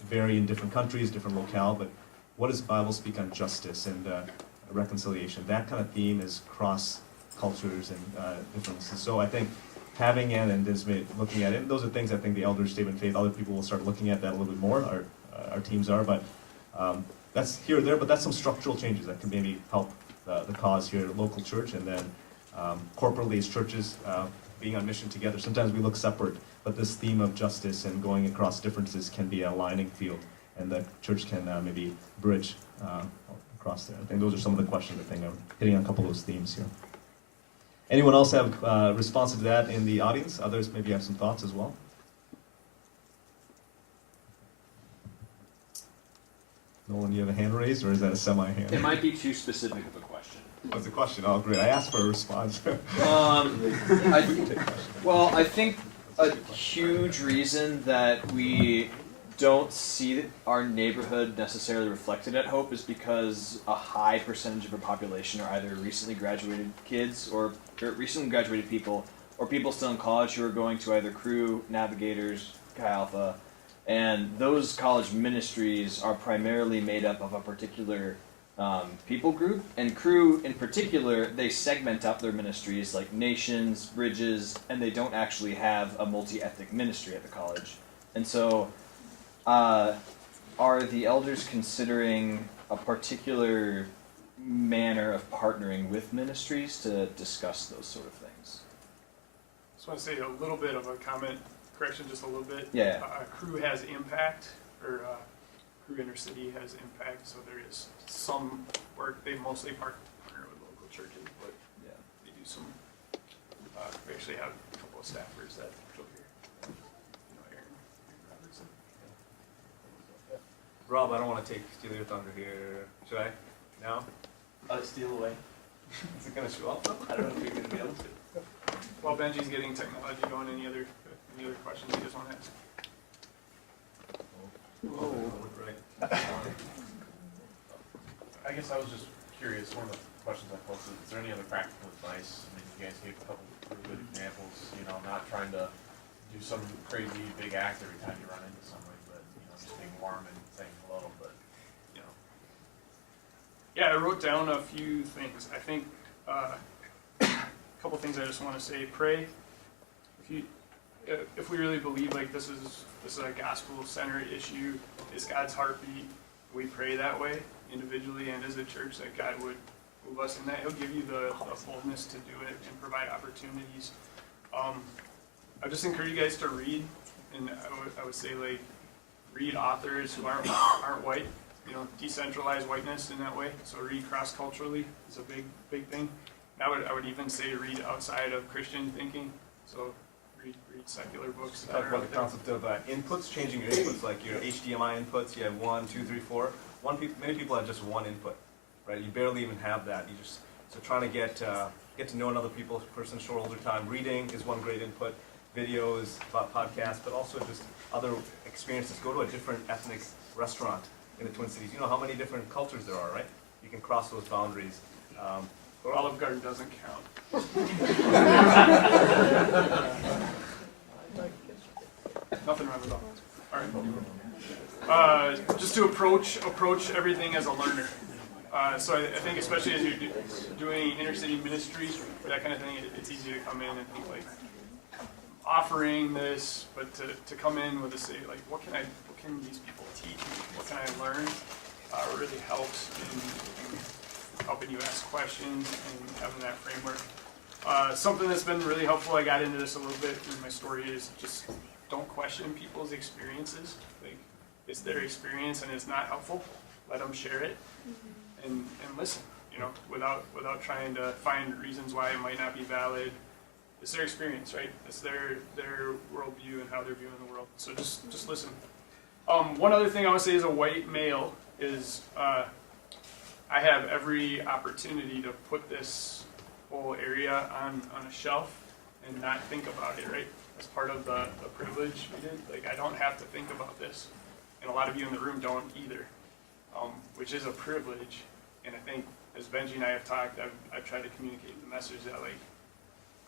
vary in different countries, different locale, but what does the Bible speak on justice and reconciliation? That kind of theme is cross cultures and differences. So I think having it and just looking at it, those are things I think the elders, statement of faith, other people will start looking at that a little bit more. Our teams are, but That's here or there, but that's some structural changes that can maybe help the cause here at local church, and then corporately as churches being on mission together. Sometimes we look separate, but this theme of justice and going across differences can be an aligning field, and the church can maybe bridge across there. I think those are some of the questions. I think I'm hitting on a couple of those themes here. Anyone else have responses to that in the audience? Others maybe have some thoughts as well. Nolan, you have a hand raised, or is that a semi-hand? It might be too specific of a question. What's the question? Oh, great. I asked for a response. I think a huge reason that we don't see our neighborhood necessarily reflected at Hope is because a high percentage of our population are either recently graduated kids or recently graduated people, or people still in college who are going to either Crew, Navigators, Chi Alpha, and those college ministries are primarily made up of a particular people group, and Crew in particular, they segment up their ministries like nations, bridges, and they don't actually have a multi-ethnic ministry at the college. And so, are the elders considering a particular manner of partnering with ministries to discuss those sort of things? I just want to say a little bit of a comment, correction just a little bit. Yeah. Crew has impact, or Crew Intercity has impact, so there is some work. They mostly partner with local churches, but yeah, they do some. We actually have a couple of staffers that go here. Aaron Robertson. Rob, I don't want to steal your thunder here. Should I? Now? Steal away. Is it going to show up though? I don't know if you're going to be able to. While Benji's getting technology going, any other questions you guys want to ask? Right. I guess I was just curious, one of the questions I posted, is there any other practical advice? I mean, you guys gave a couple of good examples, not trying to do some crazy big act every time you run into somebody, but, just being warm and saying hello, but, Yeah, I wrote down a few things. I think a couple things I just want to say. Pray. If we really believe like this is a gospel-centered issue, is God's heartbeat, we pray that way individually and as a church that God would move us in that. He'll give you the boldness to do it and provide opportunities. I just encourage you guys to read, and I would say like read authors who aren't white. Decentralize whiteness in that way. So read cross-culturally is a big thing. I would even say read outside of Christian thinking. So read secular books. Talk about the concept of inputs, changing your inputs, like your HDMI inputs. You have 1, 2, 3, 4. Many people have just one input, right? You barely even have that. So trying to get to know another person shoulder time. Reading is one great input. Videos, podcasts, but also just other experiences. Go to a different ethnic restaurant in the Twin Cities. You know how many different cultures there are, right? You can cross those boundaries. Olive Garden doesn't count. Nothing wrong with that. All right. Just to approach everything as a learner. So I think especially as you're doing inner city ministry or that kind of thing, it's easy to come in and think like offering this, but to come in with a say like, what can these people teach me? What can I learn? Really helps in helping you ask questions and having that framework. Something that's been really helpful, I got into this a little bit in my story, is just don't question people's experiences. Like, it's their experience and it's not helpful. Let them share it and listen, without trying to find reasons why it might not be valid. It's their experience, right? It's their worldview and how they're viewing the world. So just listen. One other thing I want to say as a white male is I have every opportunity to put this whole area on a shelf and not think about it, right? As part of the privilege we did. Like, I don't have to think about this. And a lot of you in the room don't either, which is a privilege. And I think, as Benji and I have talked, I've tried to communicate the message that, like,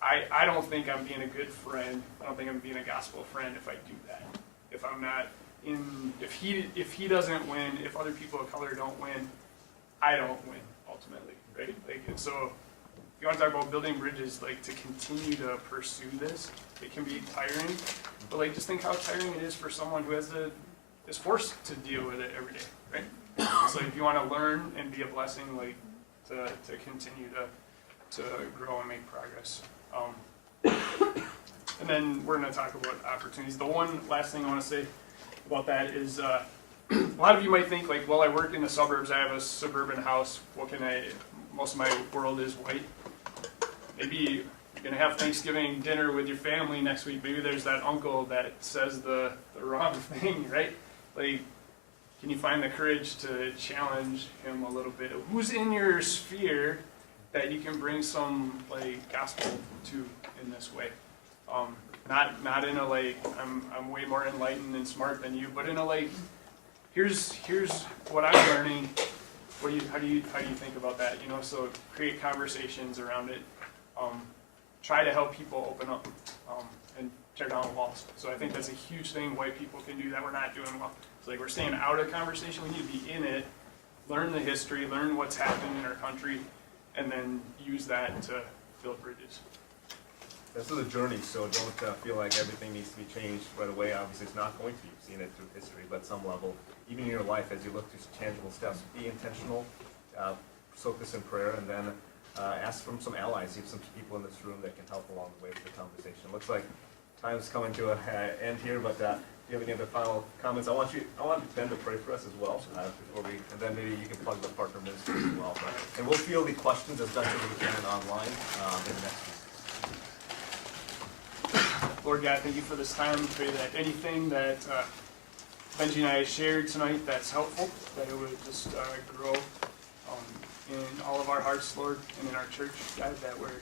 I don't think I'm being a good friend. I don't think I'm being a gospel friend if I do that. If I'm not if he doesn't win, if other people of color don't win, I don't win ultimately, right? Like, and so if you want to talk about building bridges, like, to continue to pursue this, it can be tiring, but like, just think how tiring it is for someone who is forced to deal with it every day, right? if you want to learn and be a blessing, like to continue to grow and make progress. And then we're going to talk about opportunities. The one last thing I want to say about that is a lot of you might think like, well, I work in the suburbs, I have a suburban house, most of my world is white. Maybe you're going to have Thanksgiving dinner with your family next week. Maybe there's that uncle that says the wrong thing, right? Like, can you find the courage to challenge him a little bit? Who's in your sphere that you can bring some like gospel to in this way? Not in a like I'm way more enlightened and smart than you, but in a like here's what I'm learning. How do you think about that? You know, so create conversations around it. Try to help people open up and tear down walls. So I think that's a huge thing white people can do that we're not doing well. It's like we're staying out of conversation. We need to be in it, learn the history, learn what's happening in our country, and then use that to build bridges. This is a journey, so don't feel like everything needs to be changed right away. Obviously, it's not going to be. You've seen it through history, but some level, even in your life, as you look through tangible steps, be intentional, soak this in prayer, and then ask from some allies, see some people in this room that can help along the way with the conversation. Looks like time's coming to an end here, but do you have any other final comments? I want Ben to pray for us as well before we, and then maybe you can plug the partner ministry as well. And we'll field the questions as best as we can online in the next week. Lord God, thank you for this time. Pray that anything that Benji and I shared tonight that's helpful, that it would just grow in all of our hearts, Lord, and in our church, God, that where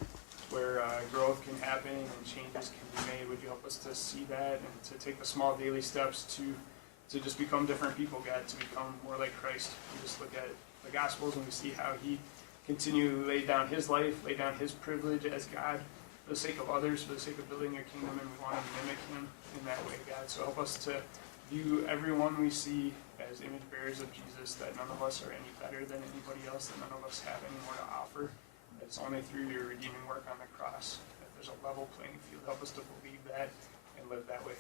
growth can happen and changes can be made. Would you help us to see that and to take the small daily steps to just become different people, God, to become more like Christ. We just look at the Gospels and we see how he continually laid down his life, laid down his privilege as God, for the sake of others, for the sake of building your kingdom, and we want to mimic him in that way, God. So help us to view everyone we see as image bearers of Jesus, that none of us are any better than anybody else, that none of us have any more to offer. That it's only through your redeeming work on the cross that there's a level playing field. Help us to believe that and live that way.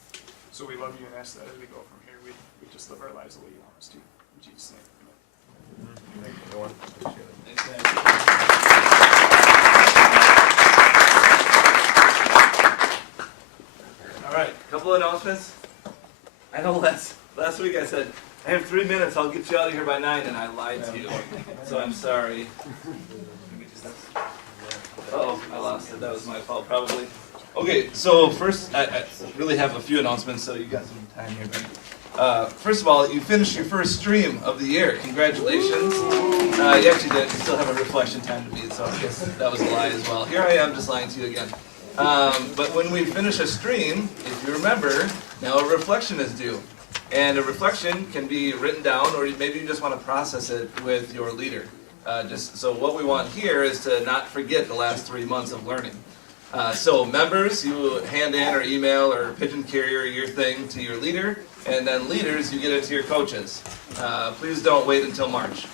So we love you and ask that as we go from here, we just live our lives the way you want us to. In Jesus' name, amen. Thank you, everyone. Appreciate it. Thanks, guys. All right, couple of announcements. I know last week I said, I have 3 minutes, I'll get you out of here by 9, and I lied to you. So I'm sorry. Oh, I lost it. That was my fault, probably. Okay, so first, I really have a few announcements, so you got some time here, Ben. First of all, you finished your first stream of the year. Congratulations. You actually did. You still have a reflection time to beat, so I guess that was a lie as well. Here I am just lying to you again. But when we finish a stream, if you remember, now a reflection is due. And a reflection can be written down, or maybe you just want to process it with your leader. So what we want here is to not forget the last 3 months of learning. So members, you hand in or email or pigeon carrier your thing to your leader, and then leaders, you get it to your coaches. Please don't wait until March.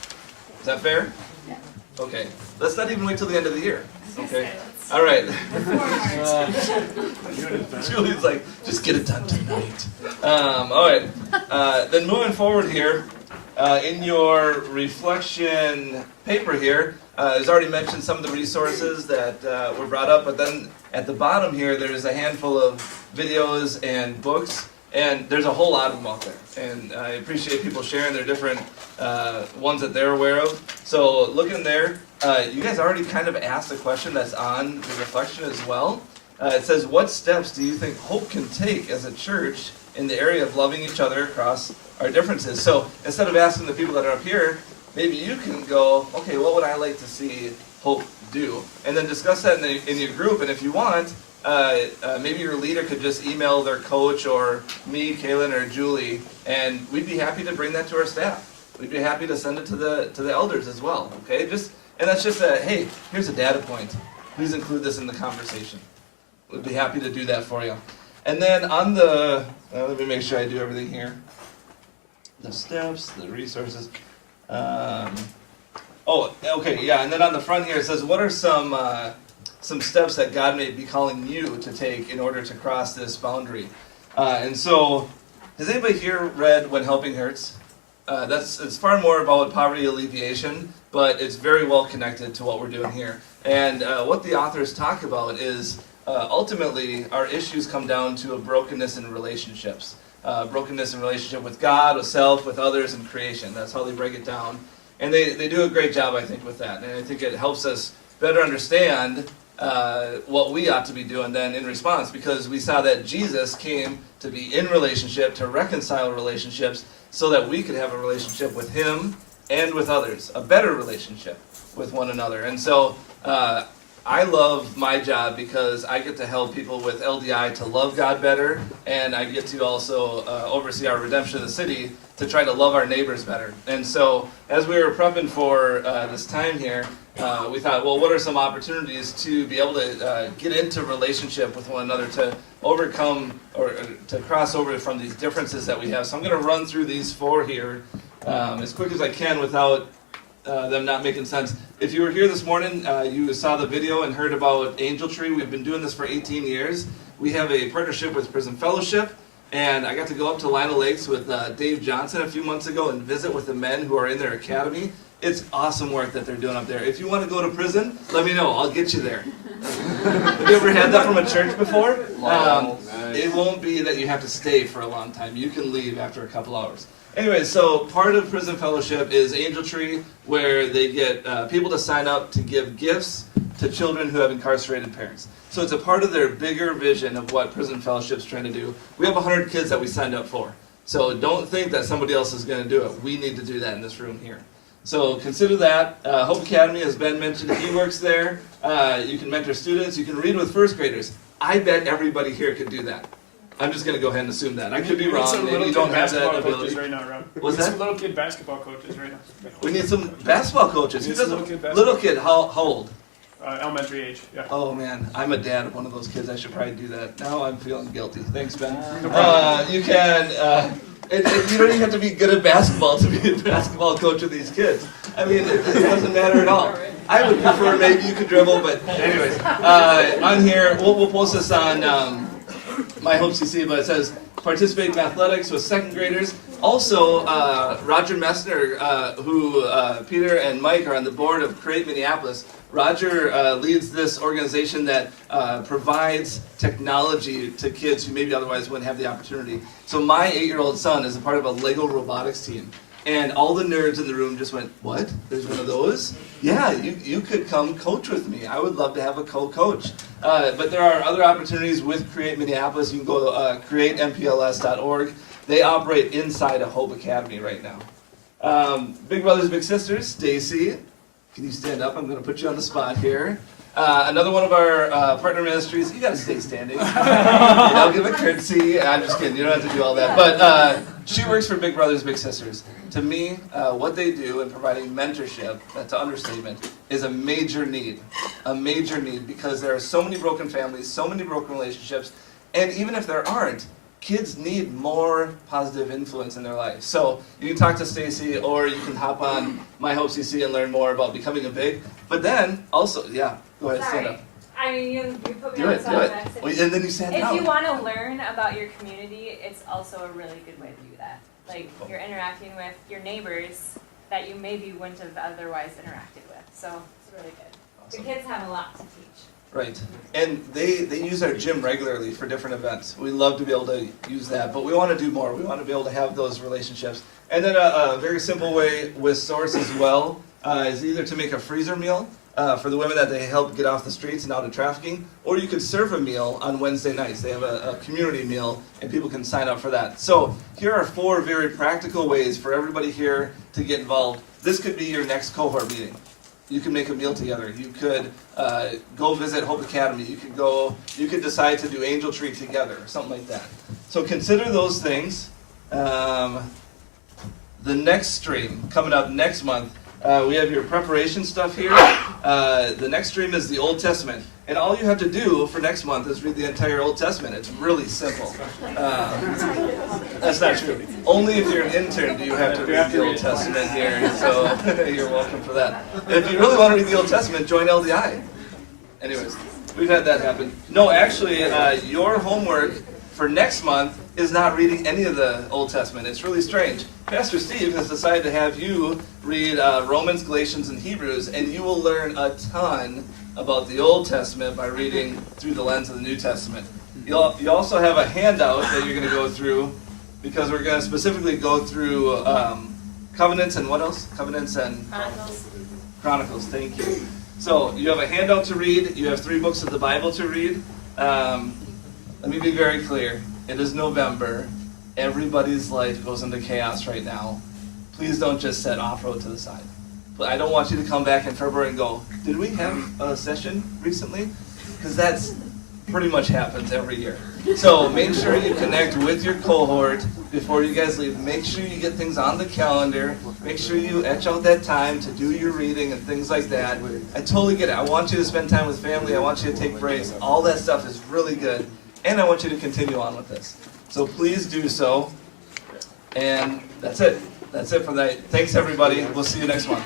Is that fair? Yeah. Okay. Let's not even wait till the end of the year. Okay. All right. Julie's like, just get it done tonight. All right. Then moving forward here, in your reflection paper here, there's already mentioned some of the resources that were brought up, but then at the bottom here, there's a handful of videos and books, and there's a whole lot of them out there. And I appreciate people sharing their different ones that they're aware of. So look in there. You guys already kind of asked a question that's on the reflection as well. It says, what steps do you think Hope can take as a church in the area of loving each other across our differences? So instead of asking the people that are up here, maybe you can go, okay, what would I like to see Hope do? And then discuss that in your group. And if you want, maybe your leader could just email their coach or me, Kaylin, or Julie, and we'd be happy to bring that to our staff. We'd be happy to send it to the elders as well. Okay, and that's just hey, here's a data point. Please include this in the conversation. We'd be happy to do that for you. And then on the, let me make sure I do everything here. The steps, the resources. Okay, yeah. And then on the front here it says, what are some steps that God may be calling you to take in order to cross this boundary? And so, has anybody here read When Helping Hurts? It's far more about poverty alleviation, but it's very well connected to what we're doing here. And what the authors talk about is ultimately our issues come down to a brokenness in relationships. Brokenness in relationship with God, with self, with others, and creation. That's how they break it down. And they do a great job, I think, with that. And I think it helps us better understand what we ought to be doing then in response, because we saw that Jesus came to be in relationship, to reconcile relationships, so that we could have a relationship with Him and with others, a better relationship with one another. And so I love my job because I get to help people with LDI to love God better, and I get to also oversee our redemption of the city to try to love our neighbors better. And so as we were prepping for this time here, we thought, well, what are some opportunities to be able to get into relationship with one another, to overcome or to cross over from these differences that we have. So I'm going to run through these 4 here as quick as I can without them not making sense. If you were here this morning, you saw the video and heard about Angel Tree. We've been doing this for 18 years. We have a partnership with Prison Fellowship, and I got to go up to Lina Lakes with Dave Johnson a few months ago and visit with the men who are in their academy. It's awesome work that they're doing up there. If you want to go to prison, let me know. I'll get you there. Have you ever had that from a church before? It won't be that you have to stay for a long time. You can leave after a couple hours. Anyway, so part of Prison Fellowship is Angel Tree, where they get people to sign up to give gifts to children who have incarcerated parents. So it's a part of their bigger vision of what Prison Fellowship's trying to do. We have 100 kids that we signed up for. So don't think that somebody else is going to do it. We need to do that in this room here. So consider that. Hope Academy, as Ben mentioned, he works there. You can mentor students. You can read with first graders. I bet everybody here could do that. I'm just going to go ahead and assume that. I could be wrong. Maybe you don't have that ability. Right now, Rob. What's that? Some little kid basketball coaches right now. We need some basketball coaches. Who doesn't? Little kid, how old? Elementary age, yeah. Oh man, I'm a dad of one of those kids. I should probably do that. Now I'm feeling guilty. Thanks, Ben. You can, and you don't even have to be good at basketball to be a basketball coach of these kids. I mean, it doesn't matter at all. I would prefer maybe you could dribble, but anyways, on here, we'll post this on My Hope CC, but it says, participate in athletics with second graders. Also, Roger Messner, who Peter and Mike are on the board of Create Minneapolis. Roger leads this organization that provides technology to kids who maybe otherwise wouldn't have the opportunity. So my 8-year-old son is a part of a Lego robotics team. And all the nerds in the room just went, what? There's one of those? Yeah, you could come coach with me. I would love to have a co-coach. But there are other opportunities with Create Minneapolis. You can go to creatempls.org. They operate inside of Hope Academy right now. Big Brothers, Big Sisters, Stacy. Can you stand up? I'm going to put you on the spot here. Another one of our partner ministries. You got to stay standing. I'll give a curtsy. I'm just kidding. You don't have to do all that. But she works for Big Brothers, Big Sisters. To me, what they do in providing mentorship, that's an understatement, is a major need. A major need, because there are so many broken families, so many broken relationships, and even if there aren't, kids need more positive influence in their life. So you can talk to Stacy, or you can hop on My Hope CC and learn more about becoming a big. But then also, yeah, go ahead, stand up. I mean, you put me Do on it, the spot. do it. Well, and then you stand If down. you want to learn about your community, it's also a really good way to do that. Like, you're interacting with your neighbors that you maybe wouldn't have otherwise interacted with. So it's really good. Awesome. Your kids have a lot to teach. Right. And they use our gym regularly for different events. We love to be able to use that, but we want to do more. We want to be able to have those relationships. And then a very simple way with Source as well is either to make a freezer meal for the women that they help get off the streets and out of trafficking, or you could serve a meal on Wednesday nights. They have a community meal, and people can sign up for that. So here are 4 very practical ways for everybody here to get involved. This could be your next cohort meeting. You can make a meal together. You could go visit Hope Academy. You could decide to do Angel Tree together, or something like that. So consider those things. The next stream, coming up next month, we have your preparation stuff here. The next stream is the Old Testament. And all you have to do for next month is read the entire Old Testament. It's really simple. That's not true. Only if you're an intern do you have to read the Old Testament here. So you're welcome for that. If you really want to read the Old Testament, join LDI. Anyways, we've had that happen. No, actually, your homework for next month is not reading any of the Old Testament. It's really strange. Pastor Steve has decided to have you read Romans, Galatians, and Hebrews, and you will learn a ton about the Old Testament by reading through the lens of the New Testament. You also have a handout that you're going to go through, because we're going to specifically go through covenants and what else? Covenants and Chronicles. Thank you. So you have a handout to read. You have 3 books of the Bible to read. Let me be very clear. It is November. Everybody's life goes into chaos right now. Please don't just set off-road to the side. But I don't want you to come back in February and go, did we have a session recently? Because that's pretty much happens every year. So make sure you connect with your cohort before you guys leave. Make sure you get things on the calendar. Make sure you etch out that time to do your reading and things like that. I totally get it. I want you to spend time with family. I want you to take breaks. All that stuff is really good. And I want you to continue on with this. So please do so. And that's it. That's it for that. Thanks, everybody. We'll see you next month.